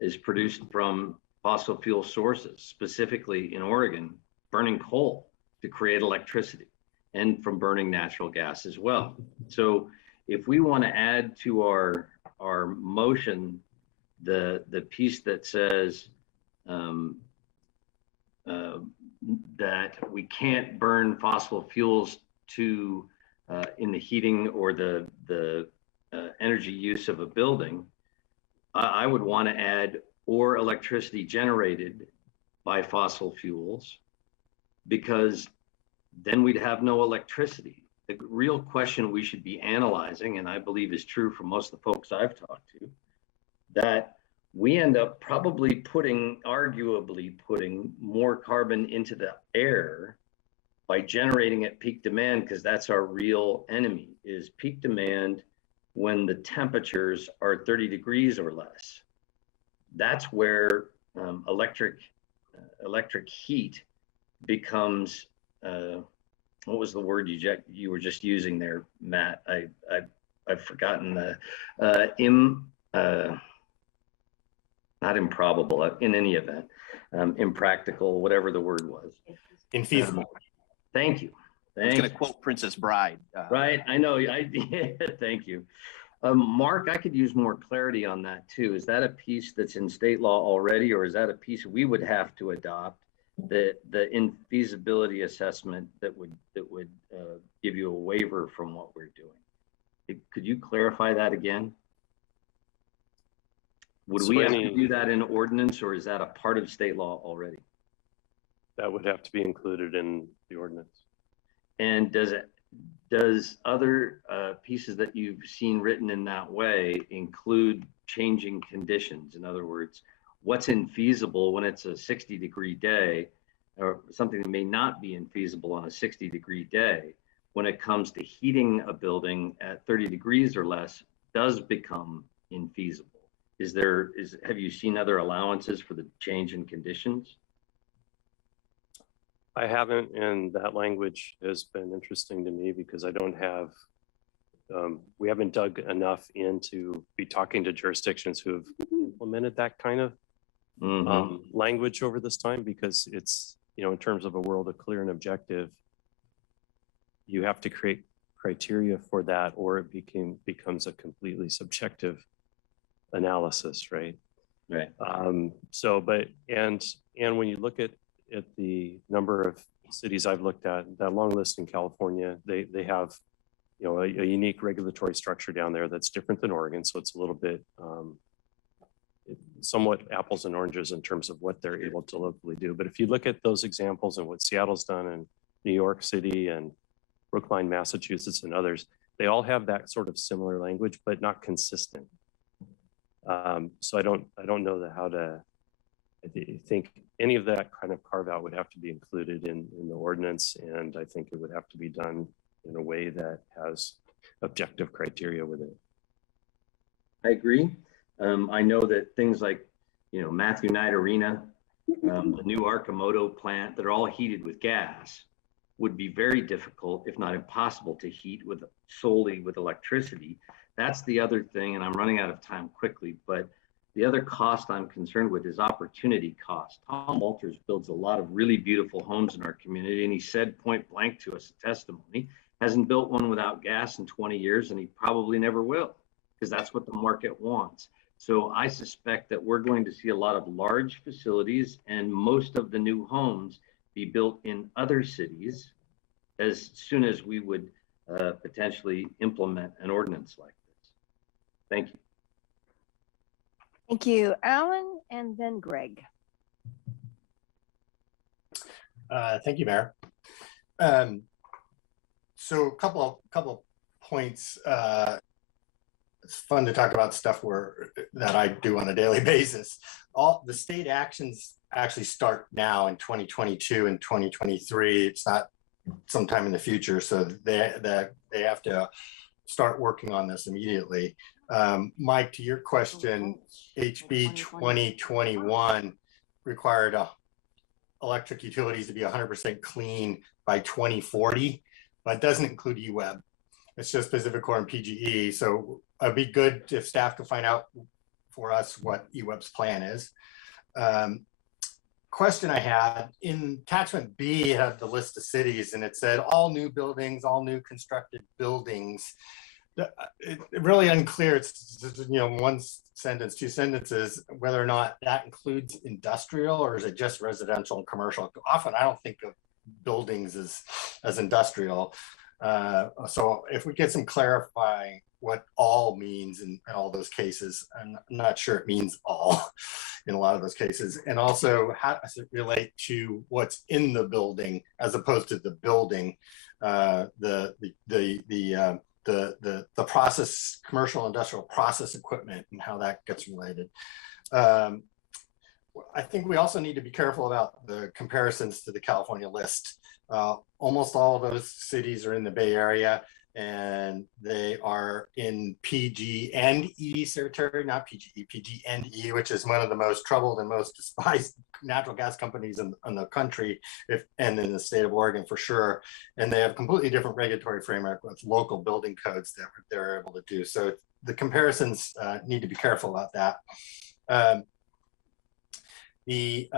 is produced from fossil fuel sources, specifically in Oregon, burning coal to create electricity, and from burning natural gas as well. So if we want to add to our motion the piece that says that we can't burn fossil fuels to in the heating or the energy use of a building, I would want to add or electricity generated by fossil fuels, because then we'd have no electricity. The real question we should be analyzing, and I believe is true for most of the folks I've talked to, that we end up probably arguably putting more carbon into the air by generating at peak demand, because that's our real enemy, is peak demand when the temperatures are 30 degrees or less. That's where electric heat becomes, what was the word you were just using there, Matt? I've forgotten not improbable, in any event, impractical, whatever the word was. Infeasible. Thank you. I was going to quote Princess Bride. Right, I know. Thank you. Mark, I could use more clarity on that too. Is that a piece that's in state law already, or is that a piece we would have to adopt? The infeasibility assessment that would give you a waiver from what we're doing. Could you clarify that again? Would we have to do that in ordinance, or is that a part of state law already? That would have to be included in the ordinance. And does other pieces that you've seen written in that way include changing conditions? In other words, what's infeasible when it's a 60-degree day, or something that may not be infeasible on a 60-degree day, when it comes to heating a building at 30 degrees or less, does become infeasible? Have you seen other allowances for the change in conditions? I haven't, and that language has been interesting to me because I don't have, we haven't dug enough into be talking to jurisdictions who have implemented that kind of language over this time, because it's, in terms of a world of clear and objective, you have to create criteria for that, or it becomes a completely subjective analysis, right? Right. And when you look at the number of cities I've looked at, that long list in California, they have, a unique regulatory structure down there that's different than Oregon. So it's a little bit somewhat apples and oranges in terms of what they're able to locally do. But if you look at those examples and what Seattle's done and New York City and Brookline, Massachusetts, and others, they all have that sort of similar language, but not consistent. So I don't know I think any of that kind of carve out would have to be included in the ordinance. And I think it would have to be done in a way that has objective criteria with it. I agree. I know that things like, Matthew Knight Arena, the new Arcimoto plant, that are all heated with gas, would be very difficult, if not impossible, to heat solely with electricity. That's the other thing, and I'm running out of time quickly, but the other cost I'm concerned with is opportunity cost. Tom Walters builds a lot of really beautiful homes in our community, and he said point blank to us in testimony, hasn't built one without gas in 20 years, and he probably never will, because that's what the market wants. So I suspect that we're going to see a lot of large facilities and most of the new homes be built in other cities as soon as we would potentially implement an ordinance like this. Thank you. Thank you, Alan, and then Greg. Thank you, Mayor. So a couple of points. It's fun to talk about stuff that I do on a daily basis. All the state actions actually start now in 2022 and 2023. It's not sometime in the future, so they have to start working on this immediately. Mike, to your question, HB 2021 required electric utilities to be 100% clean by 2040, but it doesn't include EWEB. It's just Pacific Core and PGE. So it'd be good if staff could find out for us what EWEB's plan is. Question I had, in attachment B, it had the list of cities, and it said all new buildings, all new constructed buildings. It's really unclear. It's one sentence, two sentences, whether or not that includes industrial, or is it just residential and commercial? Often I don't think of buildings as industrial. So if we get some clarifying what all means in all those cases, I'm not sure it means all in a lot of those cases. And also, how does it relate to what's in the building as opposed to the building, the process, commercial industrial process equipment, and how that gets related. I think we also need to be careful about the comparisons to the California list. Almost all of those cities are in the Bay Area. and they are in PG and E territory, not PGE, PG and E, which is one of the most troubled and most despised natural gas companies in the country, and in the state of Oregon for sure. And they have completely different regulatory framework with local building codes that they're able to do. So the comparisons need to be careful about that. The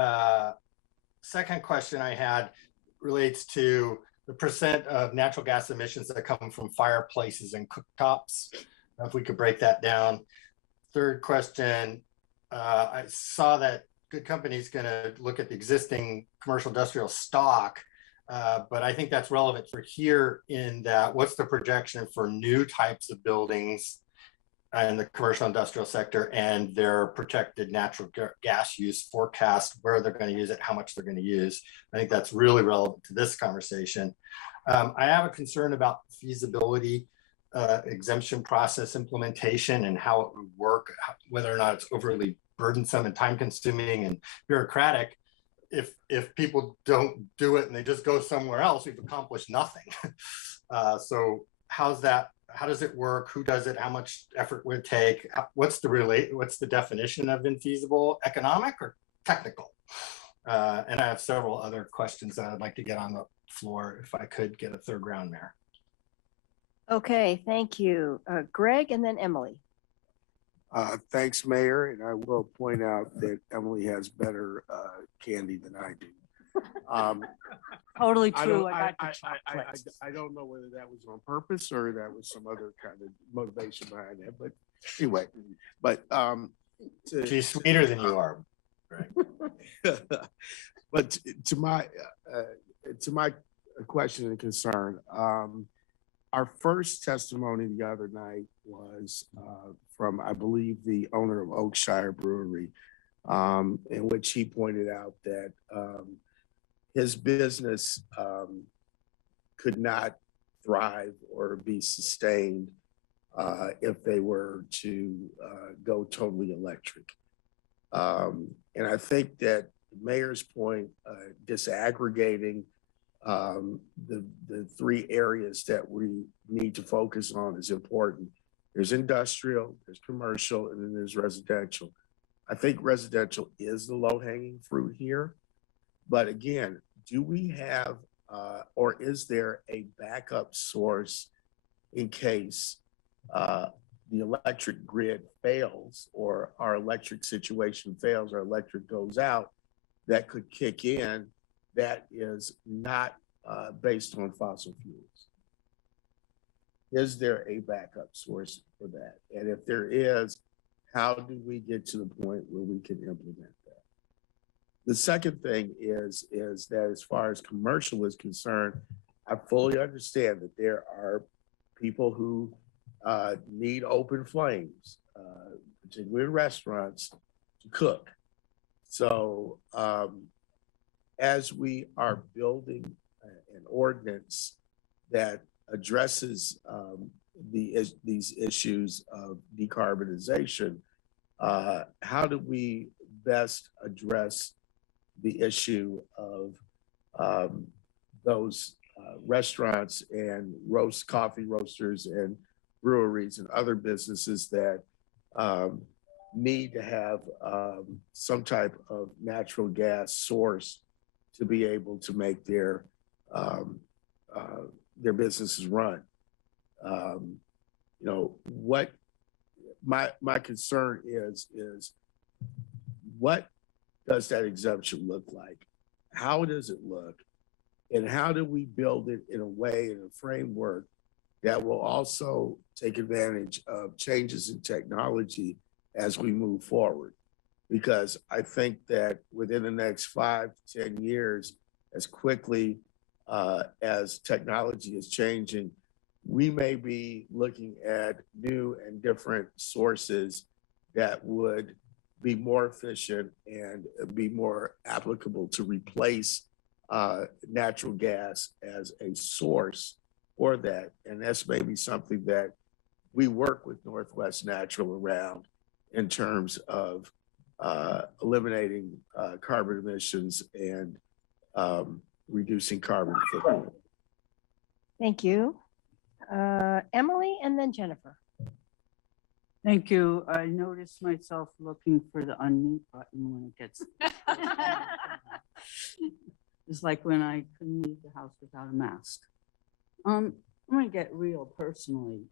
second question I had relates to the percent of natural gas emissions that come from fireplaces and cooktops. If we could break that down. Third question, I saw that Good Company is going to look at the existing commercial industrial stock, but I think that's relevant for here in that what's the projection for new types of buildings in the commercial industrial sector and their protected natural gas use forecast, where they're going to use it, how much they're going to use. I think that's really relevant to this conversation. I have a concern about feasibility exemption process implementation and how it would work, whether or not it's overly burdensome and time consuming and bureaucratic. If people don't do it and they just go somewhere else, we've accomplished nothing. So how does it work? Who does it? How much effort would it take? What's the definition of infeasible? Economic or technical? And I have several other questions that I'd like to get on the floor if I could get a third round, Mayor. Okay, thank you. Greg and then Emily. Thanks, Mayor. And I will point out that Emily has better candy than I do. Totally I true. don't, I got the I chocolate. don't know whether that was on purpose or that was some other kind of motivation behind that. But anyway, She's sweeter than you are, Greg. But to my question and concern, our first testimony the other night was from, I believe, the owner of Oakshire Brewery, in which he pointed out that his business could not thrive or be sustained if they were to go totally electric. And I think that the mayor's point, disaggregating the three areas that we need to focus on is important. There's industrial, there's commercial, and then there's residential. I think residential is the low-hanging fruit here. But again, do we have, or is there a backup source in case the electric grid fails or our electric situation fails, our electric goes out, that could kick in that is not based on fossil fuels? Is there a backup source for that? And if there is, how do we get to the point where we can implement that? The second thing is that as far as commercial is concerned, I fully understand that there are people who need open flames, particularly in restaurants, to cook. So as we are building an ordinance that addresses these issues of decarbonization, how do we best address the issue of those restaurants and coffee roasters and breweries and other businesses that need to have some type of natural gas source to be able to make their businesses run? You know, what my concern is what does that exemption look like? How does it look? And how do we build it in a way, in a framework that will also take advantage of changes in technology as we move forward? Because I think that within the next 5 to 10 years, as quickly as technology is changing, we may be looking at new and different sources that would be more efficient and be more applicable to replace natural gas as a source for that. And that's maybe something that we work with Northwest Natural around in terms of eliminating carbon emissions and reducing carbon footprint. Thank you. Emily and then Jennifer. Thank you. I noticed myself looking for the unmute button when it gets. It's like when I couldn't leave the house without a mask. I'm gonna get real personally.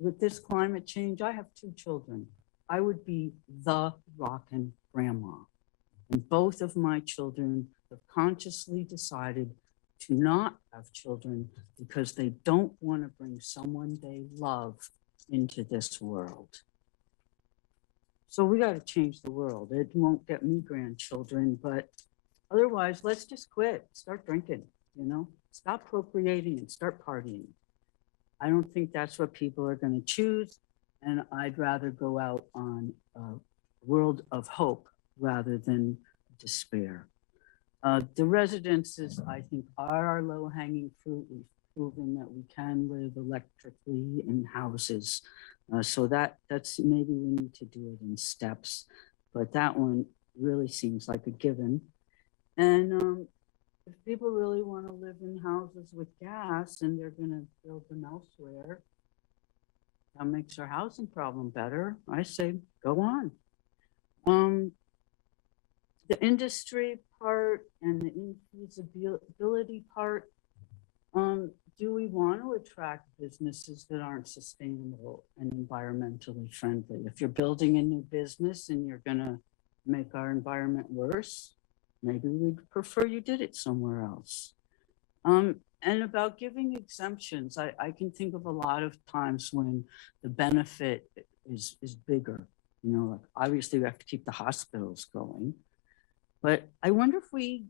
With this climate change, I have 2 children. I would be the rockin' grandma. And both of my children have consciously decided to not have children because they don't want to bring someone they love into this world. So we got to change the world. It won't get me grandchildren, but otherwise, let's just quit, start drinking, stop procreating and start partying. I don't think that's what people are going to choose. And I'd rather go out on a world of hope rather than despair. The residences, I think, are our low-hanging fruit. We've proven that we can live electrically in houses. So that's maybe we need to do it in steps. But that one really seems like a given. And if people really want to live in houses with gas and they're going to build them elsewhere, that makes our housing problem better. I say, go on. The industry part and the infeasibility part, do we want to attract businesses that aren't sustainable and environmentally friendly? If you're building a new business and you're going to make our environment worse, maybe we'd prefer you did it somewhere else. And about giving exemptions, I can think of a lot of times when the benefit is bigger. Like obviously we have to keep the hospitals going. But I wonder if we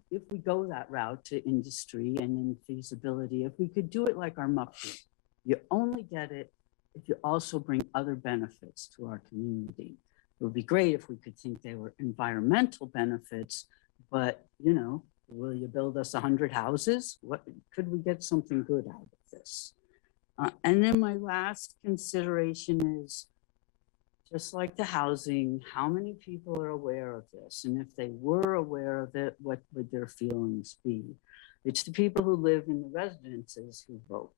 go that route to industry and in feasibility, if we could do it like our MUPI. You only get it if you also bring other benefits to our community. It would be great if we could think they were environmental benefits, but will you build us 100 houses? What could we get something good out of this? And then my last consideration is, just like the housing, how many people are aware of this? And if they were aware of it, what would their feelings be? It's the people who live in the residences who vote.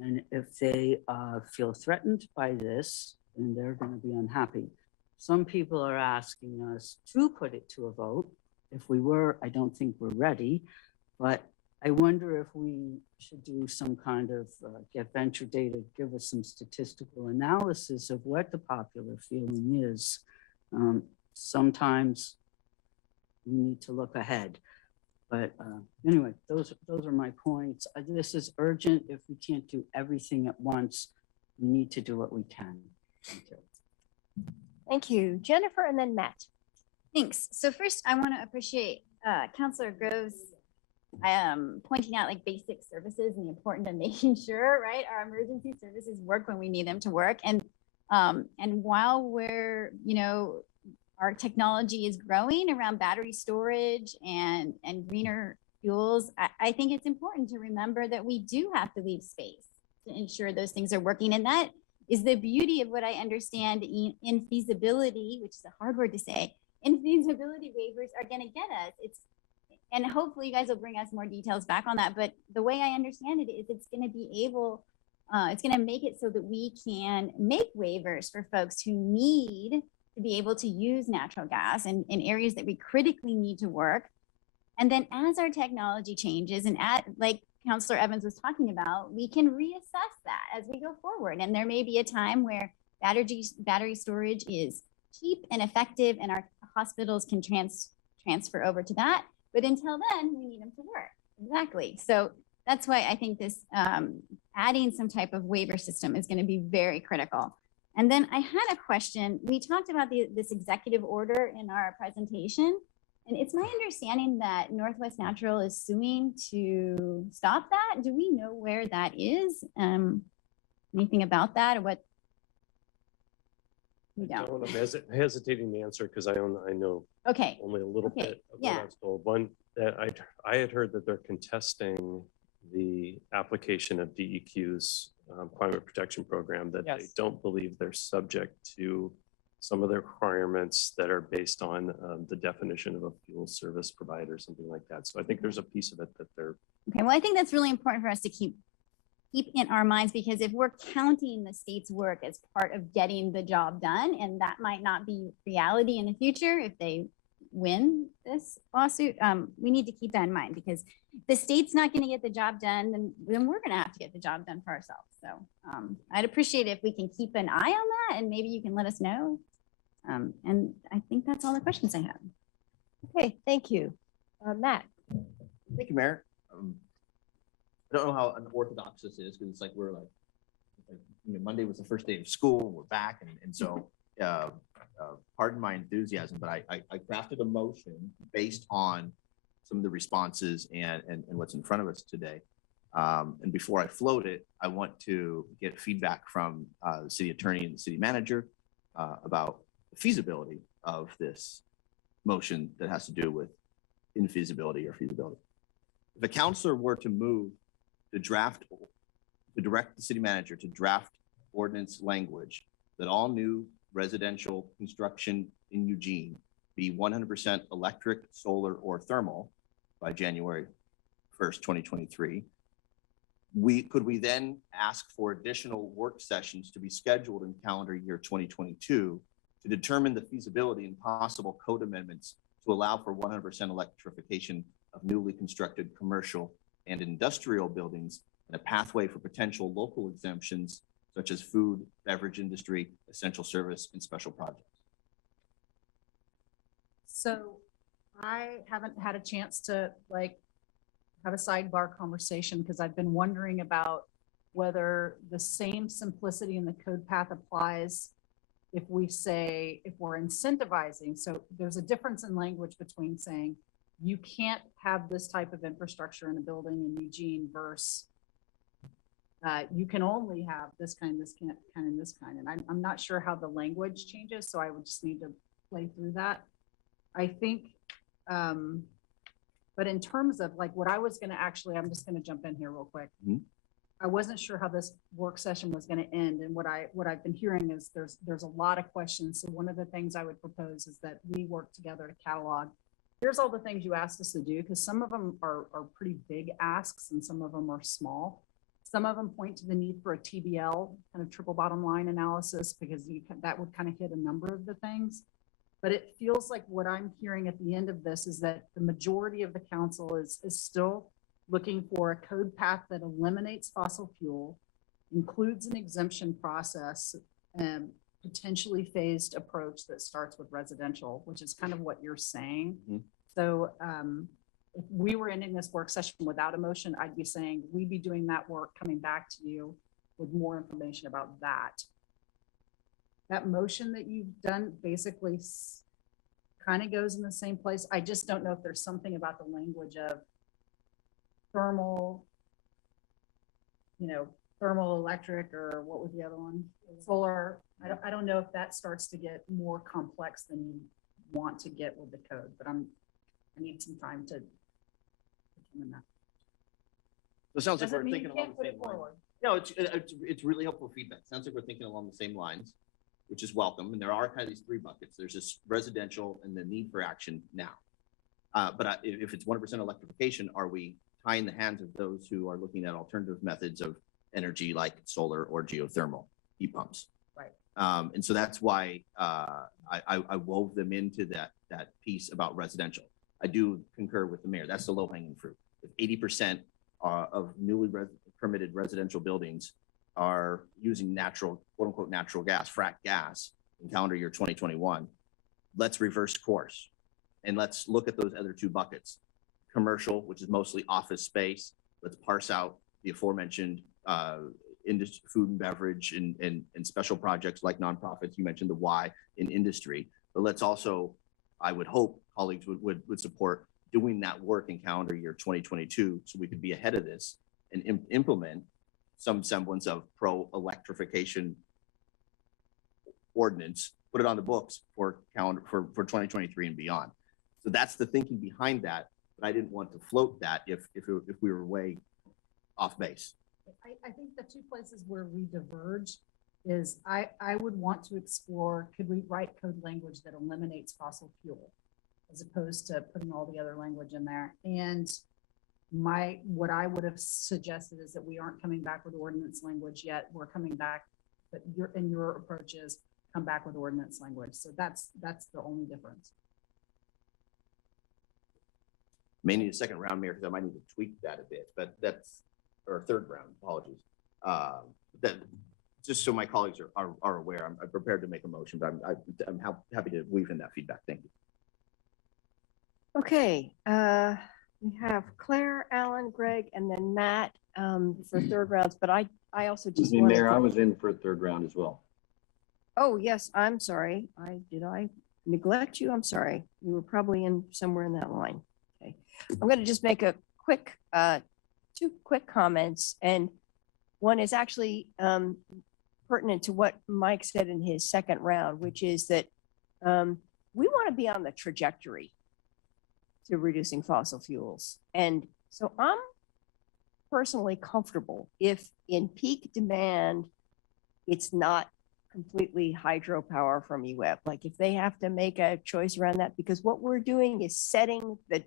And if they feel threatened by this, then they're going to be unhappy. Some people are asking us to put it to a vote. If we were, I don't think we're ready, but I wonder if we should do some kind of get venture data, give us some statistical analysis of what the popular feeling is. Sometimes we need to look ahead. But anyway, those are my points. This is urgent. If we can't do everything at once, we need to do what we can. Thank you. Thank you, Jennifer, and then Matt. Thanks. So first, I want to appreciate Councilor Groves pointing out like basic services and the importance of making sure, right, our emergency services work when we need them to work. And while we're, our technology is growing around battery storage and greener fuels, I think it's important to remember that we do have to leave space to ensure those things are working. And that is the beauty of what I understand in feasibility, which is a hard word to say. Infeasibility waivers are going to get us. And hopefully you guys will bring us more details back on that. But the way I understand it is it's going to be able, it's going to make it so that we can make waivers for folks who need to be able to use natural gas in areas that we critically need to work. And then as our technology changes and like Councilor Evans was talking about, we can reassess that as we go forward. And there may be a time where battery storage is cheap and effective and our hospitals can transfer over to that. But until then, we need them to work. Exactly. So that's why I think this adding some type of waiver system is going to be very critical. And then I had a question. We talked about this executive order in our presentation. And it's my understanding that Northwest Natural is suing to stop that. Do we know where that is? Anything about that or what? We don't. I'm hesitating to answer because I know okay. only a little bit of what I was told. One, that I had heard that they're contesting the application of DEQ's climate protection program, that they don't believe they're subject to some of the requirements that are based on the definition of a fuel service provider, something like that. So I think there's a piece of it that they're. Okay, well, I think that's really important for us to keep keep in our minds, because if we're counting the state's work as part of getting the job done, and that might not be reality in the future if they win this lawsuit, we need to keep that in mind, because the state's not going to get the job done, then we're going to have to get the job done for ourselves. So I'd appreciate it if we can keep an eye on that, and maybe you can let us know. And I think that's all the questions I have. Okay, thank you. Matt? Thank you, Mayor. I don't know how unorthodox this is, because it's like Monday was the first day of school, we're back, and so pardon my enthusiasm, but I crafted a motion based on some of the responses and what's in front of us today. And before I float it, I want to get feedback from the city attorney and the city manager about the feasibility of this motion that has to do with infeasibility or feasibility. If a counselor were to move to direct the city manager to draft ordinance language that all new residential construction in Eugene be 100% electric, solar, or thermal by January 1st, 2023, could we then ask for additional work sessions to be scheduled in calendar year 2022 to determine the feasibility and possible code amendments to allow for 100% electrification of newly constructed commercial and industrial buildings, and a pathway for potential local exemptions such as food, beverage industry, essential service, and special projects? So I haven't had a chance to have a sidebar conversation, because I've been wondering about whether the same simplicity in the code path applies if we say, if we're incentivizing. So there's a difference in language between saying you can't have this type of infrastructure in a building in Eugene versus you can only have this kind, this kind, and this kind. And I'm not sure how the language changes, so I would just need to play through that. I think, but in terms of what I was going to I'm just going to jump in here real quick. Mm-hmm. I wasn't sure how this work session was going to end, and what I've been hearing is there's a lot of questions. So one of the things I would propose is that we work together to catalog. Here's all the things you asked us to do, because some of them are pretty big asks and some of them are small. Some of them point to the need for a TBL, kind of triple bottom line analysis, because that would kind of hit a number of the things. But it feels like what I'm hearing at the end of this is that the majority of the council is still looking for a code path that eliminates fossil fuel, includes an exemption process, and potentially phased approach that starts with residential, which is kind of what you're saying. Mm-hmm. So if we were ending this work session without a motion, I'd be saying we'd be doing that work, coming back to you with more information about that. That motion that you've done basically kind of goes in the same place. I just don't know if there's something about the language of thermal, thermal electric, or what was the other one? Solar. I don't know if that starts to get more complex than you want to get with the code, but I need some time to determine that. So it sounds like Doesn't we're mean thinking you along can't the put same it lines. forward. No, it's really helpful feedback. Sounds like we're thinking along the same lines, which is welcome. And there are kind of these three buckets. There's this residential and the need for action now. But if it's 100% electrification, are we tying the hands of those who are looking at alternative methods of energy like solar or geothermal heat pumps? Right. And so that's why I wove them into that piece about residential. I do concur with the mayor. That's the low hanging fruit. If 80% of newly permitted residential buildings are using natural, quote unquote, natural gas, frack gas in calendar year 2021, let's reverse course. And let's look at those other two buckets. Commercial, which is mostly office space. Let's parse out the aforementioned industry, food and beverage and special projects like nonprofits. You mentioned the Y in industry, but let's also, I would hope colleagues would support doing that work in calendar year 2022 so we could be ahead of this and implement some semblance of pro-electrification ordinance, put it on the books for 2023 and beyond. So that's the thinking behind that, but I didn't want to float that if we were way off base. I think the two places where we diverge is I would want to explore, could we write code language that eliminates fossil fuel as opposed to putting all the other language in there? And what I would have suggested is that we aren't coming back with ordinance language yet. We're coming back, but your approach is come back with ordinance language. So that's the only difference. May need a second round, Mayor, because I might need to tweak that a bit, but that's, or a third round, apologies. That, just so my colleagues are aware, I'm prepared to make a motion, but I'm happy to weave in that feedback. Thank you. Okay, we have Claire, Alan, Greg, and then Matt for third rounds, but I also just Excuse me, wanted Mayor, to- I was in for a third round as well. Oh, yes, I'm sorry. Did I neglect you? I'm sorry. You were probably in somewhere in that line. Okay. I'm going to just make a quick, two quick comments. And one is actually pertinent to what Mike said in his second round, which is that we want to be on the trajectory to reducing fossil fuels. And so I'm personally comfortable if in peak demand, it's not completely hydropower from UF. Like if they have to make a choice around that, because what we're doing is setting the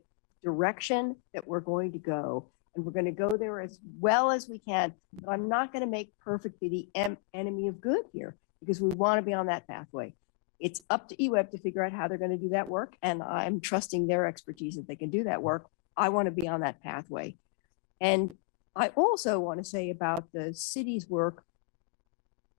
direction that we're going to go, and we're going to go there as well as we can. But I'm not going to make perfect be the enemy of good here, because we want to be on that pathway. It's up to EWEB to figure out how they're going to do that work, and I'm trusting their expertise that they can do that work. I want to be on that pathway. And I also want to say about the city's work,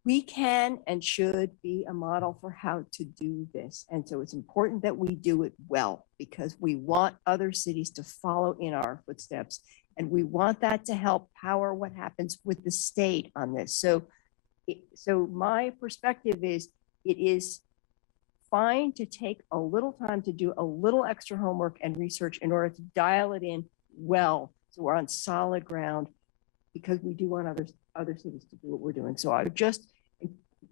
we can and should be a model for how to do this. And so it's important that we do it well, because we want other cities to follow in our footsteps. And we want that to help power what happens with the state on this. So my perspective is, it is fine to take a little time to do a little extra homework and research in order to dial it in well, so we're on solid ground, because we do want other cities to do what we're doing. So I would just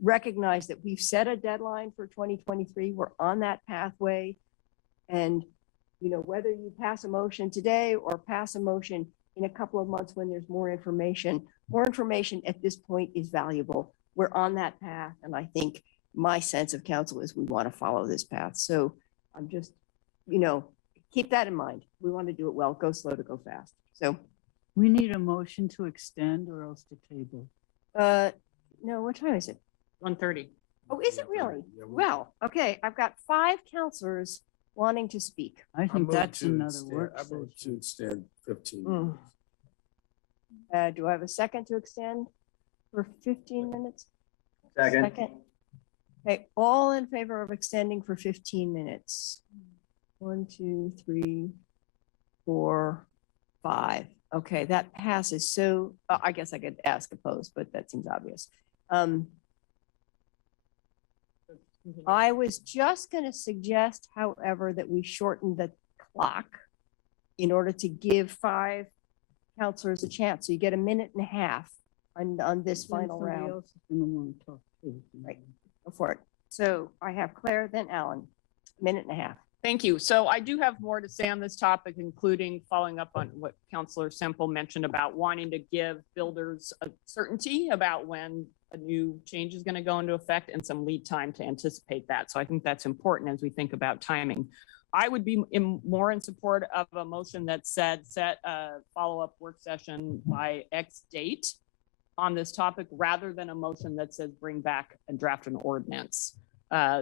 recognize that we've set a deadline for 2023. We're on that pathway. And, you know, whether you pass a motion today or pass a motion in a couple of months when there's more information at this point is valuable. We're on that path. And I think my sense of council is we want to follow this path. So I'm just, you know, keep that in mind. We want to do it well, go slow to go fast. So We need a motion to extend or else to table. no, what time is it? 1:30. Oh, is it really? Yeah, Well, okay, I've got 5 counselors wanting to speak. I I think move that's to another extend- work I move session. to extend 15 Mm. minutes. Do I have a second to extend for 15 minutes? Second. Okay, all in favor of extending for 15 minutes? 1, 2, 3, 4, 5. Okay, that passes. So I guess I could ask opposed, but that seems obvious. I was just going to suggest, however, that we shorten the clock in order to give 5 counselors a chance. So you get a minute and a half on this Then final somebody round. else is gonna wanna talk too. Right. Go for it. So I have Claire, then Alan, minute and a half. Thank you. So I do have more to say on this topic, including following up on what Councilor Semple mentioned about wanting to give builders a certainty about when a new change is going to go into effect and some lead time to anticipate that. So I think that's important as we think about timing. I would be more in support of a motion that said set a follow-up work session by X date on this topic, rather than a motion that says bring back and draft an ordinance.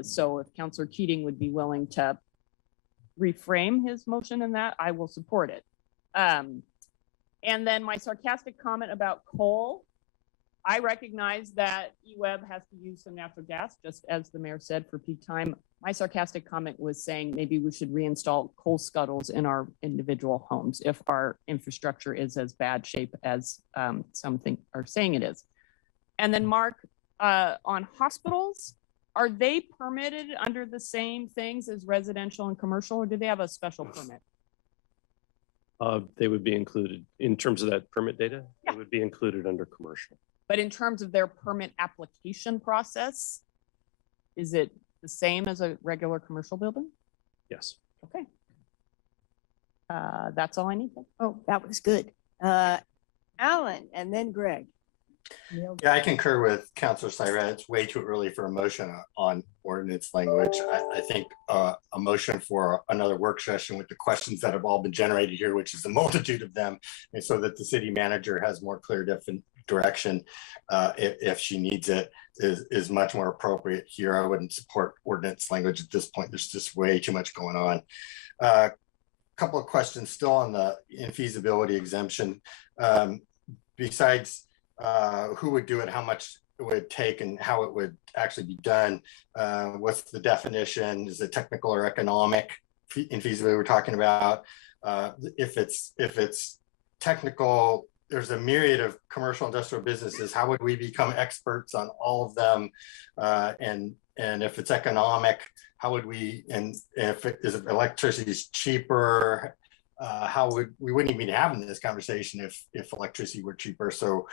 So if Councilor Keating would be willing to reframe his motion in that, I will support it. And then my sarcastic comment about coal, I recognize that EWEB has to use some natural gas, just as the mayor said, for peak time. My sarcastic comment was saying maybe we should reinstall coal scuttles in our individual homes if our infrastructure is as bad shape as some are saying it is. And then Mark, on hospitals, are they permitted under the same things as residential and commercial, or do they have a special permit? They would be included in terms of that permit data. Yeah. It would be included under commercial. But in terms of their permit application process, is it the same as a regular commercial building? Yes. Okay. That's all I need. Oh, that was good. Alan and then Greg. Yeah, I concur with Councilor Syra. It's way too early for a motion on ordinance language. I think a motion for another work session with the questions that have all been generated here, which is a multitude of them, and so that the city manager has more clear direction if she needs it, is much more appropriate here. I wouldn't support ordinance language at this point. There's just way too much going on. Couple of questions still on the infeasibility exemption. Besides who would do it, how much it would take, and how it would actually be done. What's the definition? Is it technical or economic infeasibility we're talking about? If it's technical, there's a myriad of commercial industrial businesses. How would we become experts on all of them? And if it's economic, how would we, and if electricity is cheaper, we wouldn't even be having this conversation if electricity were cheaper. So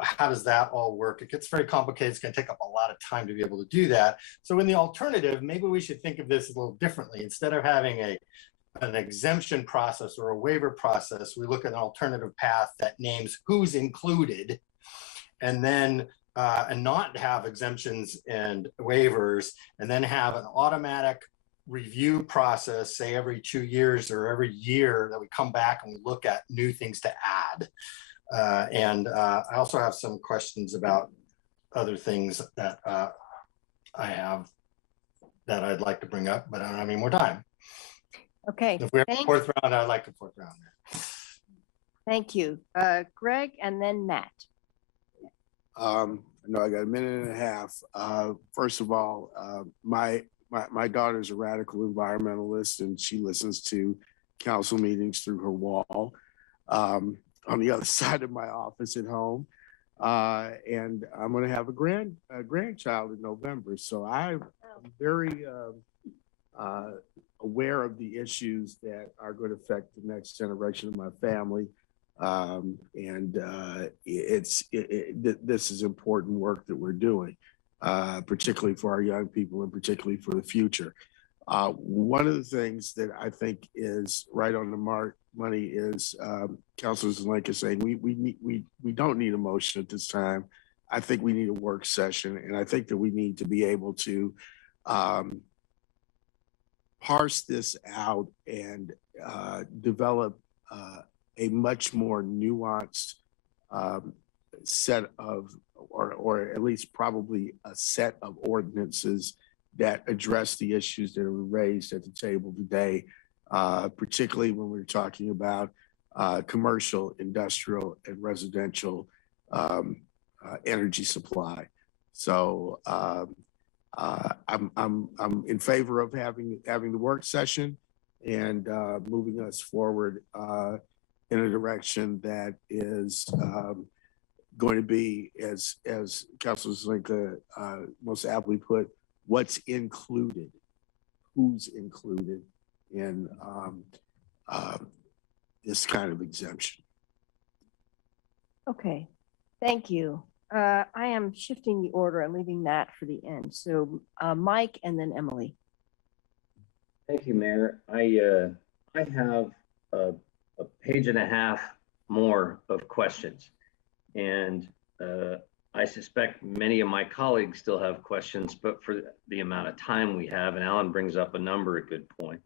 how does that all work? It gets very complicated. It's going to take up a lot of time to be able to do that. So in the alternative, maybe we should think of this a little differently. Instead of having an exemption process or a waiver process, we look at an alternative path that names who's included, and then and not have exemptions and waivers, and then have an automatic review process, say every 2 years or every year, that we come back and we look at new things to add. I also have some questions about other things that I have that I'd like to bring up, but I don't have any more time. Okay. If we have a fourth round, I'd like a fourth round there. Thank you. Greg and then Matt. No, I got a minute and a half. First of all, my daughter's a radical environmentalist, and she listens to council meetings through her wall on the other side of my office at home. And I'm going to have a grandchild in November. So I'm very aware of the issues that are going to affect the next generation of my family. This is important work that we're doing, particularly for our young people and particularly for the future. One of the things that I think is right on the money is Councilor Zelenka is saying we don't need a motion at this time. I think we need a work session, and I think that we need to be able to parse this out and develop a much more nuanced set of, or at least probably a set of ordinances that address the issues that are raised at the table today, particularly when we're talking about commercial, industrial, and residential energy supply. So I'm in favor of having the work session and moving us forward in a direction that is going to be, as Councilor Zelenka most aptly put, what's included, who's included in this kind of exemption. Okay, thank you. I am shifting the order and leaving that for the end. So Mike and then Emily. Thank you, Mayor. I have a page and a half more of questions, and I suspect many of my colleagues still have questions, but for the amount of time we have, and Alan brings up a number of good points,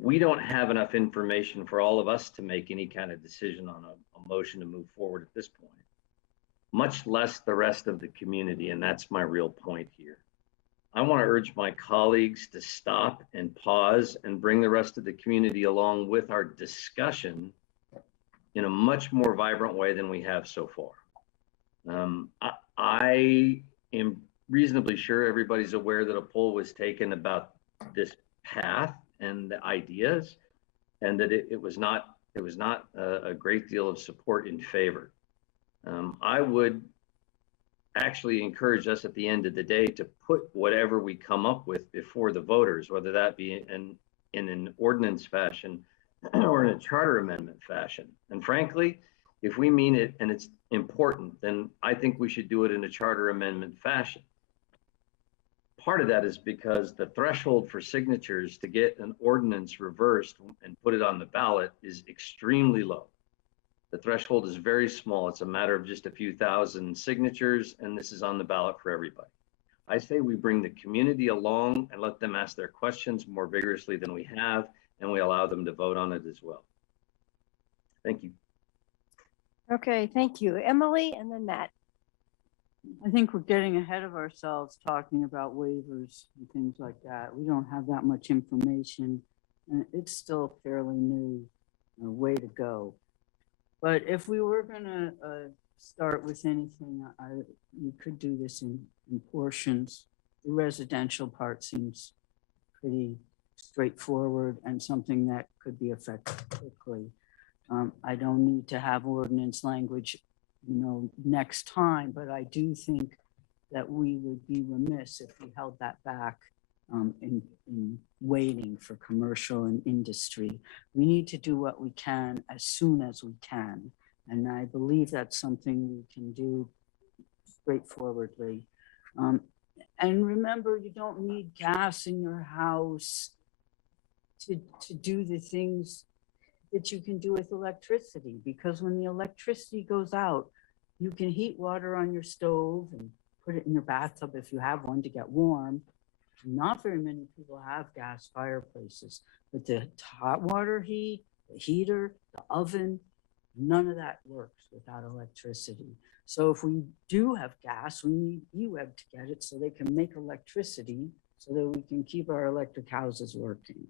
we don't have enough information for all of us to make any kind of decision on a motion to move forward at this point, much less the rest of the community, and that's my real point here. I want to urge my colleagues to stop and pause and bring the rest of the community along with our discussion in a much more vibrant way than we have so far. I am reasonably sure everybody's aware that a poll was taken about this path and the ideas, and that it was not a great deal of support in favor. I would actually encourage us at the end of the day to put whatever we come up with before the voters, whether that be in an ordinance fashion or in a charter amendment fashion. And frankly, if we mean it and it's important, then I think we should do it in a charter amendment fashion. Part of that is because the threshold for signatures to get an ordinance reversed and put it on the ballot is extremely low. The threshold is very small. It's a matter of just a few thousand signatures, and this is on the ballot for everybody. I say we bring the community along and let them ask their questions more vigorously than we have, and we allow them to vote on it as well. Thank you. Okay, thank you. Emily and then Matt. I think we're getting ahead of ourselves talking about waivers and things like that. We don't have that much information, and it's still fairly new, way to go. But if we were gonna start with anything, you could do this in portions. The residential part seems pretty straightforward and something that could be effected quickly. I don't need to have ordinance language, next time, but I do think that we would be remiss if we held that back in waiting for commercial and industry. We need to do what we can as soon as we can. And I believe that's something we can do straightforwardly. And remember, you don't need gas in your house to do the things that you can do with electricity, because when the electricity goes out, you can heat water on your stove and put it in your bathtub if you have one to get warm. Not very many people have gas fireplaces, but the hot water heat, the heater, the oven, none of that works without electricity. So if we do have gas, we need EWEB to get it so they can make electricity so that we can keep our electric houses working.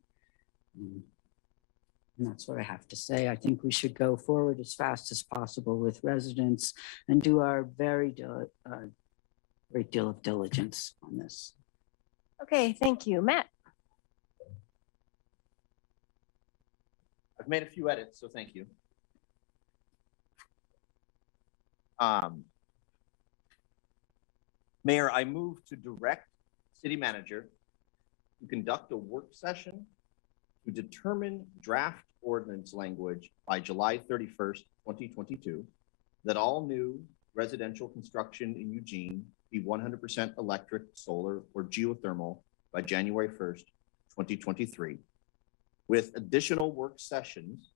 And that's what I have to say. I think we should go forward as fast as possible with residents and do our great deal of diligence on this. Okay, thank you. Matt. I've made a few edits, so thank you. Mayor, I move to direct city manager to conduct a work session to determine draft ordinance language by July 31st, 2022, that all new residential construction in Eugene be 100% electric, solar, or geothermal by January 1st, 2023, with additional work sessions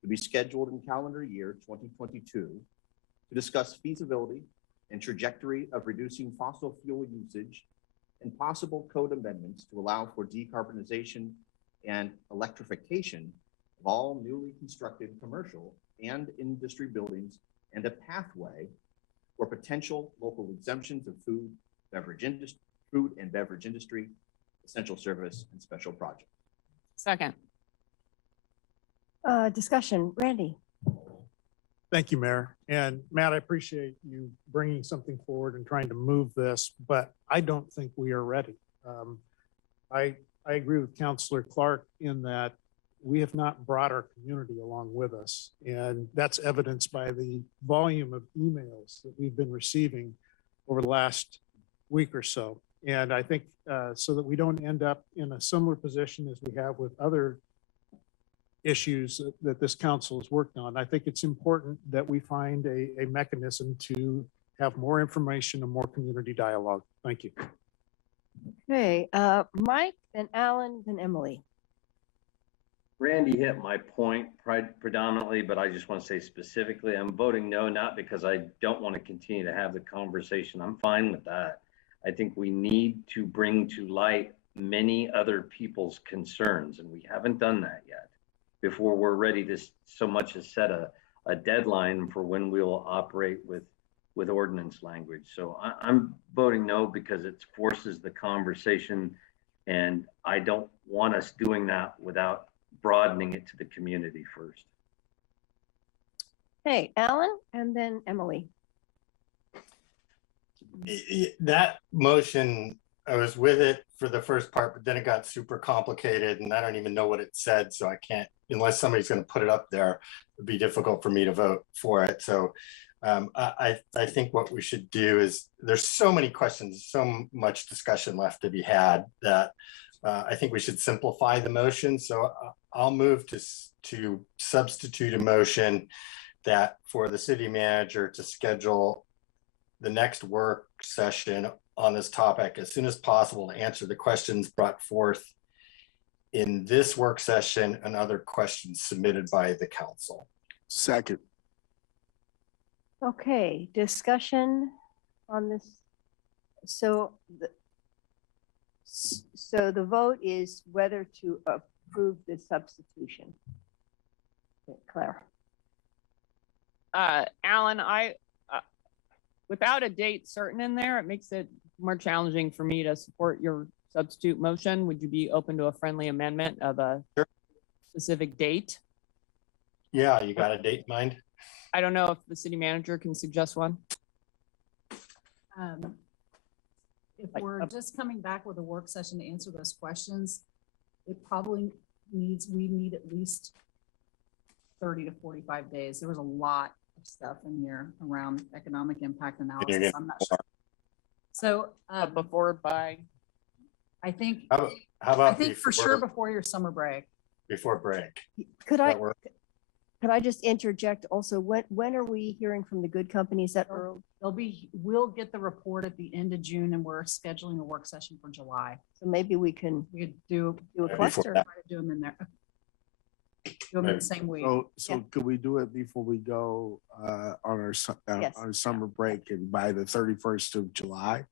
to be scheduled in calendar year 2022 to discuss feasibility and trajectory of reducing fossil fuel usage and possible code amendments to allow for decarbonization and electrification of all newly constructed commercial and industry buildings, and a pathway for potential local exemptions of food and beverage industry, essential service, and special projects. Second. Discussion, Randy. Thank you, Mayor. And Matt, I appreciate you bringing something forward and trying to move this, but I don't think we are ready. I agree with Councillor Clark in that we have not brought our community along with us. And that's evidenced by the volume of emails that we've been receiving over the last week or so. And I think so that we don't end up in a similar position as we have with other issues that this council has worked on, I think it's important that we find a mechanism to have more information and more community dialogue. Thank you. Okay, Mike, then Alan, then Emily. Randy hit my point predominantly, but I just want to say specifically, I'm voting no, not because I don't want to continue to have the conversation. I'm fine with that. I think we need to bring to light many other people's concerns, and we haven't done that yet before we're ready to so much as set a deadline for when we'll operate with ordinance language. So I'm voting no because it forces the conversation, and I don't want us doing that without broadening it to the community first. Hey, Alan, and then Emily. That motion, I was with it for the first part, but then it got super complicated and I don't even know what it said. So I can't, unless somebody's going to put it up there, it'd be difficult for me to vote for it. So I think what we should do is, there's so many questions, so much discussion left to be had, that I think we should simplify the motion. So I'll move to substitute a motion that for the city manager to schedule the next work session on this topic as soon as possible to answer the questions brought forth in this work session and other questions submitted by the council. Second. Okay, discussion on this. So the vote is whether to approve the substitution. Okay, Claire. Alan, without a date certain in there, it makes it more challenging for me to support your substitute motion. Would you be open to a friendly amendment of a specific date? Yeah, you got a date in mind? I don't know if the city manager can suggest one. If Like, we're just coming back with a work session to answer those questions, it probably we need at least 30 to 45 days. There was a lot of stuff in here around economic impact analysis. I'm not sure. So Before by, I think, How about for sure before your summer break. before break? Could That work? could I just interject also, when are we hearing from the good companies that early? We'll get the report at the end of June and we're scheduling a work session for July. So maybe we could We could do do a Before cluster. that. try to do them in there. Do them in the same week. So Yeah. could we do it before we go on our Yes. on summer break and by the 31st of July,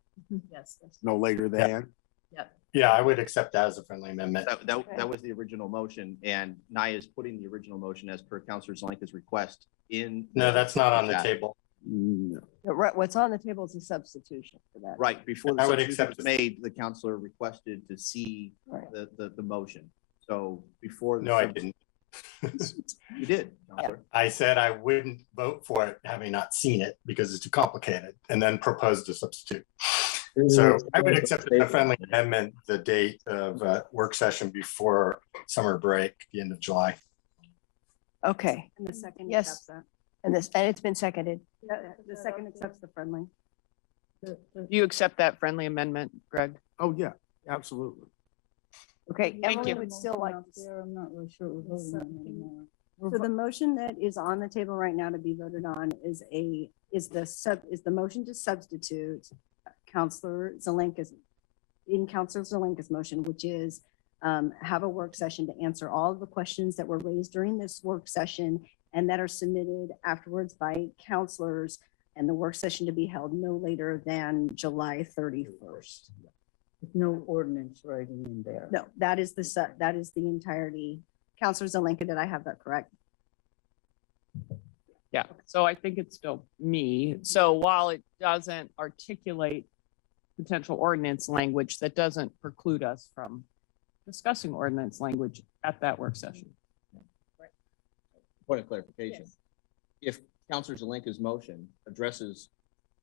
Yes. no later than? Yep. Yeah, I would accept that as a friendly amendment. That was the original motion, and Naya is putting the original motion as per Counselor Zelenka's request in. No, that's not on the chat. table. No. Right, what's on the table is a substitution for that. Right, before the I would substitution accept was it. made, the counselor requested to see Right. the motion. So before. the No, I subs- didn't. You did, Counselor. I said I wouldn't vote for it, having not seen it because it's too complicated, and then proposed a substitute. So I would accept a friendly amendment, the date of work session before summer break, the end of July. Okay, And the second Yes. accepts that. and it's been seconded. The second accepts the friendly. do you accept that friendly amendment, Greg? Oh, yeah, absolutely. Okay, Thank Emily you. would still like, to I'm not really sure we're voting on it anymore. So the motion that is on the table right now to be voted on is the motion to substitute Counselor Zelenka's motion, which is have a work session to answer all of the questions that were raised during this work session and that are submitted afterwards by counselors, and the work session to be held no later than July 31st. With no ordinance writing in there. No, that is the entirety. Counselor Zelenka, did I have that correct? Yeah, so I think it's still me. So while it doesn't articulate potential ordinance language, that doesn't preclude us from discussing ordinance language at that work session. Point of clarification. If Counselor Zelenka's motion addresses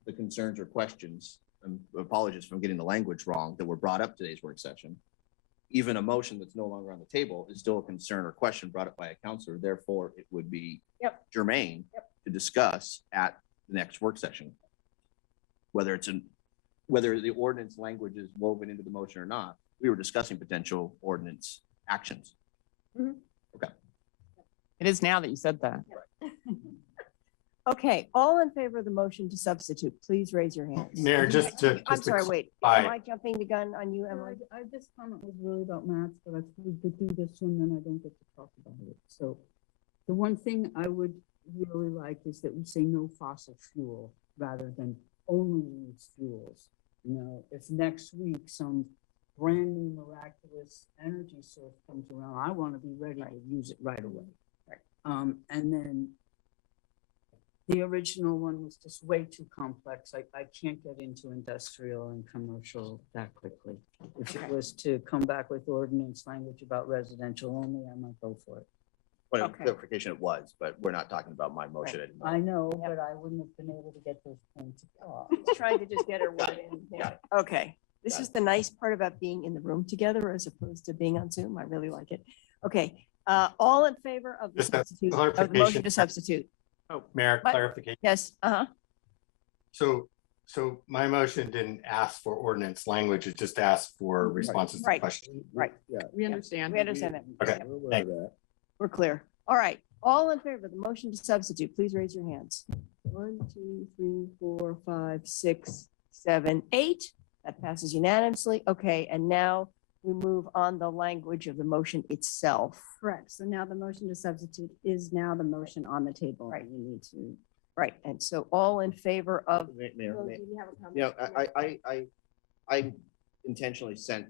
the concerns or questions, and apologies for getting the language wrong, that were brought up today's work session, even a motion that's no longer on the table is still a concern or question brought up by a counselor. Therefore, it would be germane to discuss at the next work session. Whether the ordinance language is woven into the motion or not, we were discussing potential ordinance actions. It is now that you said that. okay, all in favor of the motion to substitute, please raise your hands. Mayor, just to. I'm sorry, wait, Aye. am I jumping the gun on you, Emily? This comment was really about math, but I we could do this and then I don't get to talk about it. So the one thing I would really like is that we say no fossil fuel rather than only use fuels. You know, if next week some brand new miraculous energy source comes around, I want to be ready to use it right away. And then the original one was just way too complex. I can't get into industrial and commercial that quickly. If it was to come back with ordinance language about residential only, I might go for it. Point of Okay. clarification, it was, but we're not talking about my motion anymore. I know, Yep. but I wouldn't have been able to get those points across. Just trying to just get her word in. Yeah. Okay, this is the nice part about being in the room together as opposed to being on Zoom. I really like it. Okay, all in favor of the Just a substitute, of the motion clarification. to substitute? Oh, Mayor, What? clarification. Yes, So my motion didn't ask for ordinance language. It just asked for responses to Right. questions. right, Yeah. We understand. we understand that. Okay. Yeah, we're aware Thank of that. we're clear. All right, all in favor of the motion to substitute, please raise your hands. 1, 2, 3, 4, 5, 6, 7, 8. That passes unanimously. Okay, and now we move on the language of the motion itself. Correct. So now the motion to substitute is now the motion on the table. Right. You need to Right, and so all in favor of. Mayor, Oh, do you have a comment? you know, I intentionally sent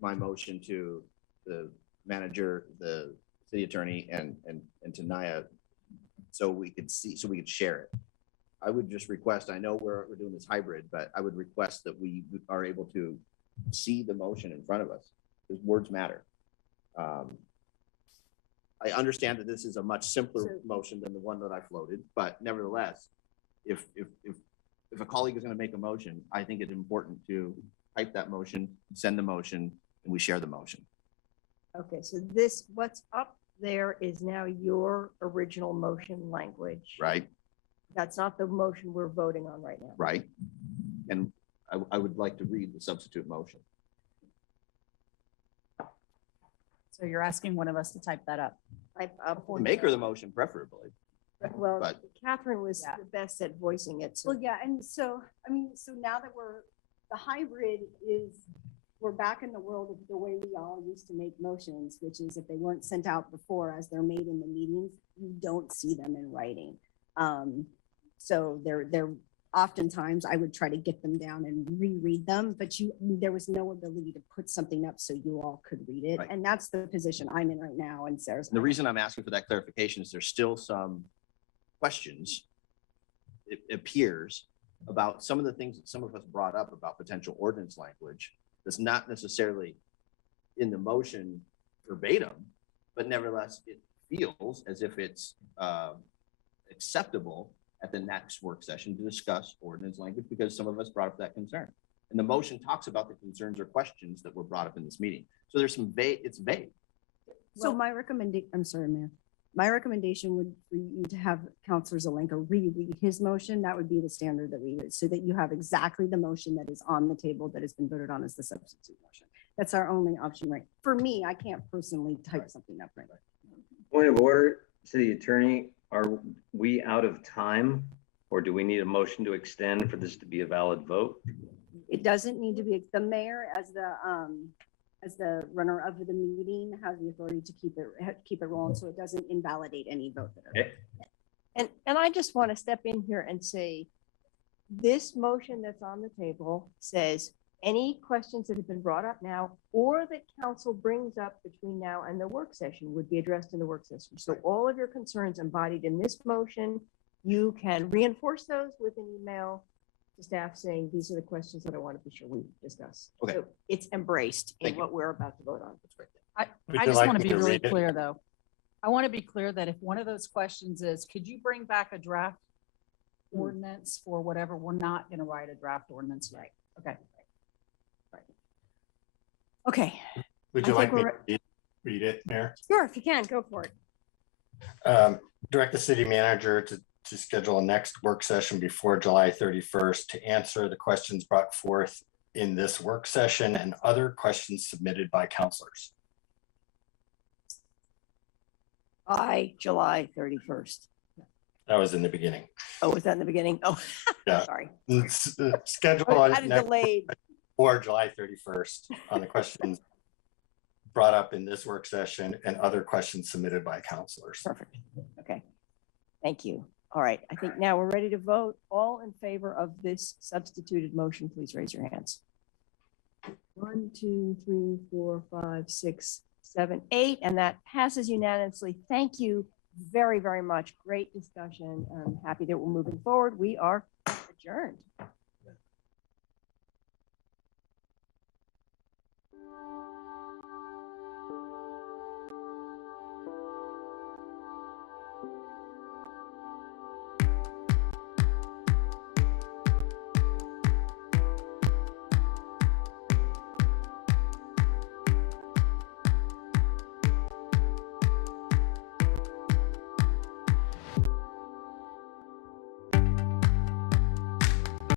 my motion to the manager, the city attorney, and to Naya, so we could share it. I would just request, I know we're doing this hybrid, but I would request that we are able to see the motion in front of us, because words matter. I understand that this is a much simpler motion than the one that I floated, but nevertheless, if a colleague is going to make a motion, I think it's important to type that motion, send the motion, and we share the motion. Okay, so what's up there is now your original motion language. Right, That's not the motion we're voting on right now. right. And I would like to read the substitute motion. So you're asking one of us to type that up. Make her the motion preferably. Well, but- Catherine was Yeah. the best at voicing it. So Well, yeah, and so, I mean, so now that the hybrid is, we're back in the world of the way we all used to make motions, which is if they weren't sent out before as they're made in the meetings, you don't see them in writing. So they're oftentimes I would try to get them down and reread them, but there was no ability to put something up so you all could read it. Right. And that's the position I'm in right now, and Sarah's. The reason I'm asking for that clarification is there's still some questions, it appears, about some of the things that some of us brought up about potential ordinance language that's not necessarily in the motion verbatim, but nevertheless, it feels as if it's acceptable at the next work session to discuss ordinance language, because some of us brought up that concern. And the motion talks about the concerns or questions that were brought up in this meeting. So there's some it's vague. So my recommendation, I'm sorry, Mayor. My recommendation would be you to have Counselor Zelenka reread his motion. That would be the standard that we would, so that you have exactly the motion that is on the table that has been voted on as the substitute motion. That's our only option, right? For me, I can't personally type something up right. Point of order, City Attorney, are we out of time? Or do we need a motion to extend for this to be a valid vote? It doesn't need to be, the mayor as the runner of the meeting has the authority to keep it rolling, so it doesn't invalidate any vote that are. Okay. And I just want to step in here and say, this motion that's on the table says any questions that have been brought up now or that council brings up between now and the work session would be addressed in the work session. So all of your concerns embodied in this motion, you can reinforce those with an email to staff saying, these are the questions that I want to be sure we discuss. Okay. So it's embraced in Thank you. what we're about to vote on. That's great. Would I you just like want to me be to really read it? clear, though. I want to be clear that if one of those questions is, could you bring back a draft ordinance for whatever, we're not going to write a draft ordinance. Right. Okay. Okay, Would I you think like me we're- to read it, Mayor? sure, if you can, go for it. Direct the city manager to schedule a next work session before July 31st to answer the questions brought forth in this work session and other questions submitted by counselors. By July 31st. That was in the beginning. Oh, was that in the beginning? Oh, Yeah. sorry. Schedule I it had it next delayed. before July 31st on the questions brought up in this work session and other questions submitted by counselors. Perfect. Okay. Thank you. All right. I think now we're ready to vote. All in favor of this substituted motion, please raise your hands. 1, 2, 3, 4, 5, 6, 7, 8, and that passes unanimously. Thank you very, very much. Great discussion. I'm happy that we're moving forward. We are adjourned.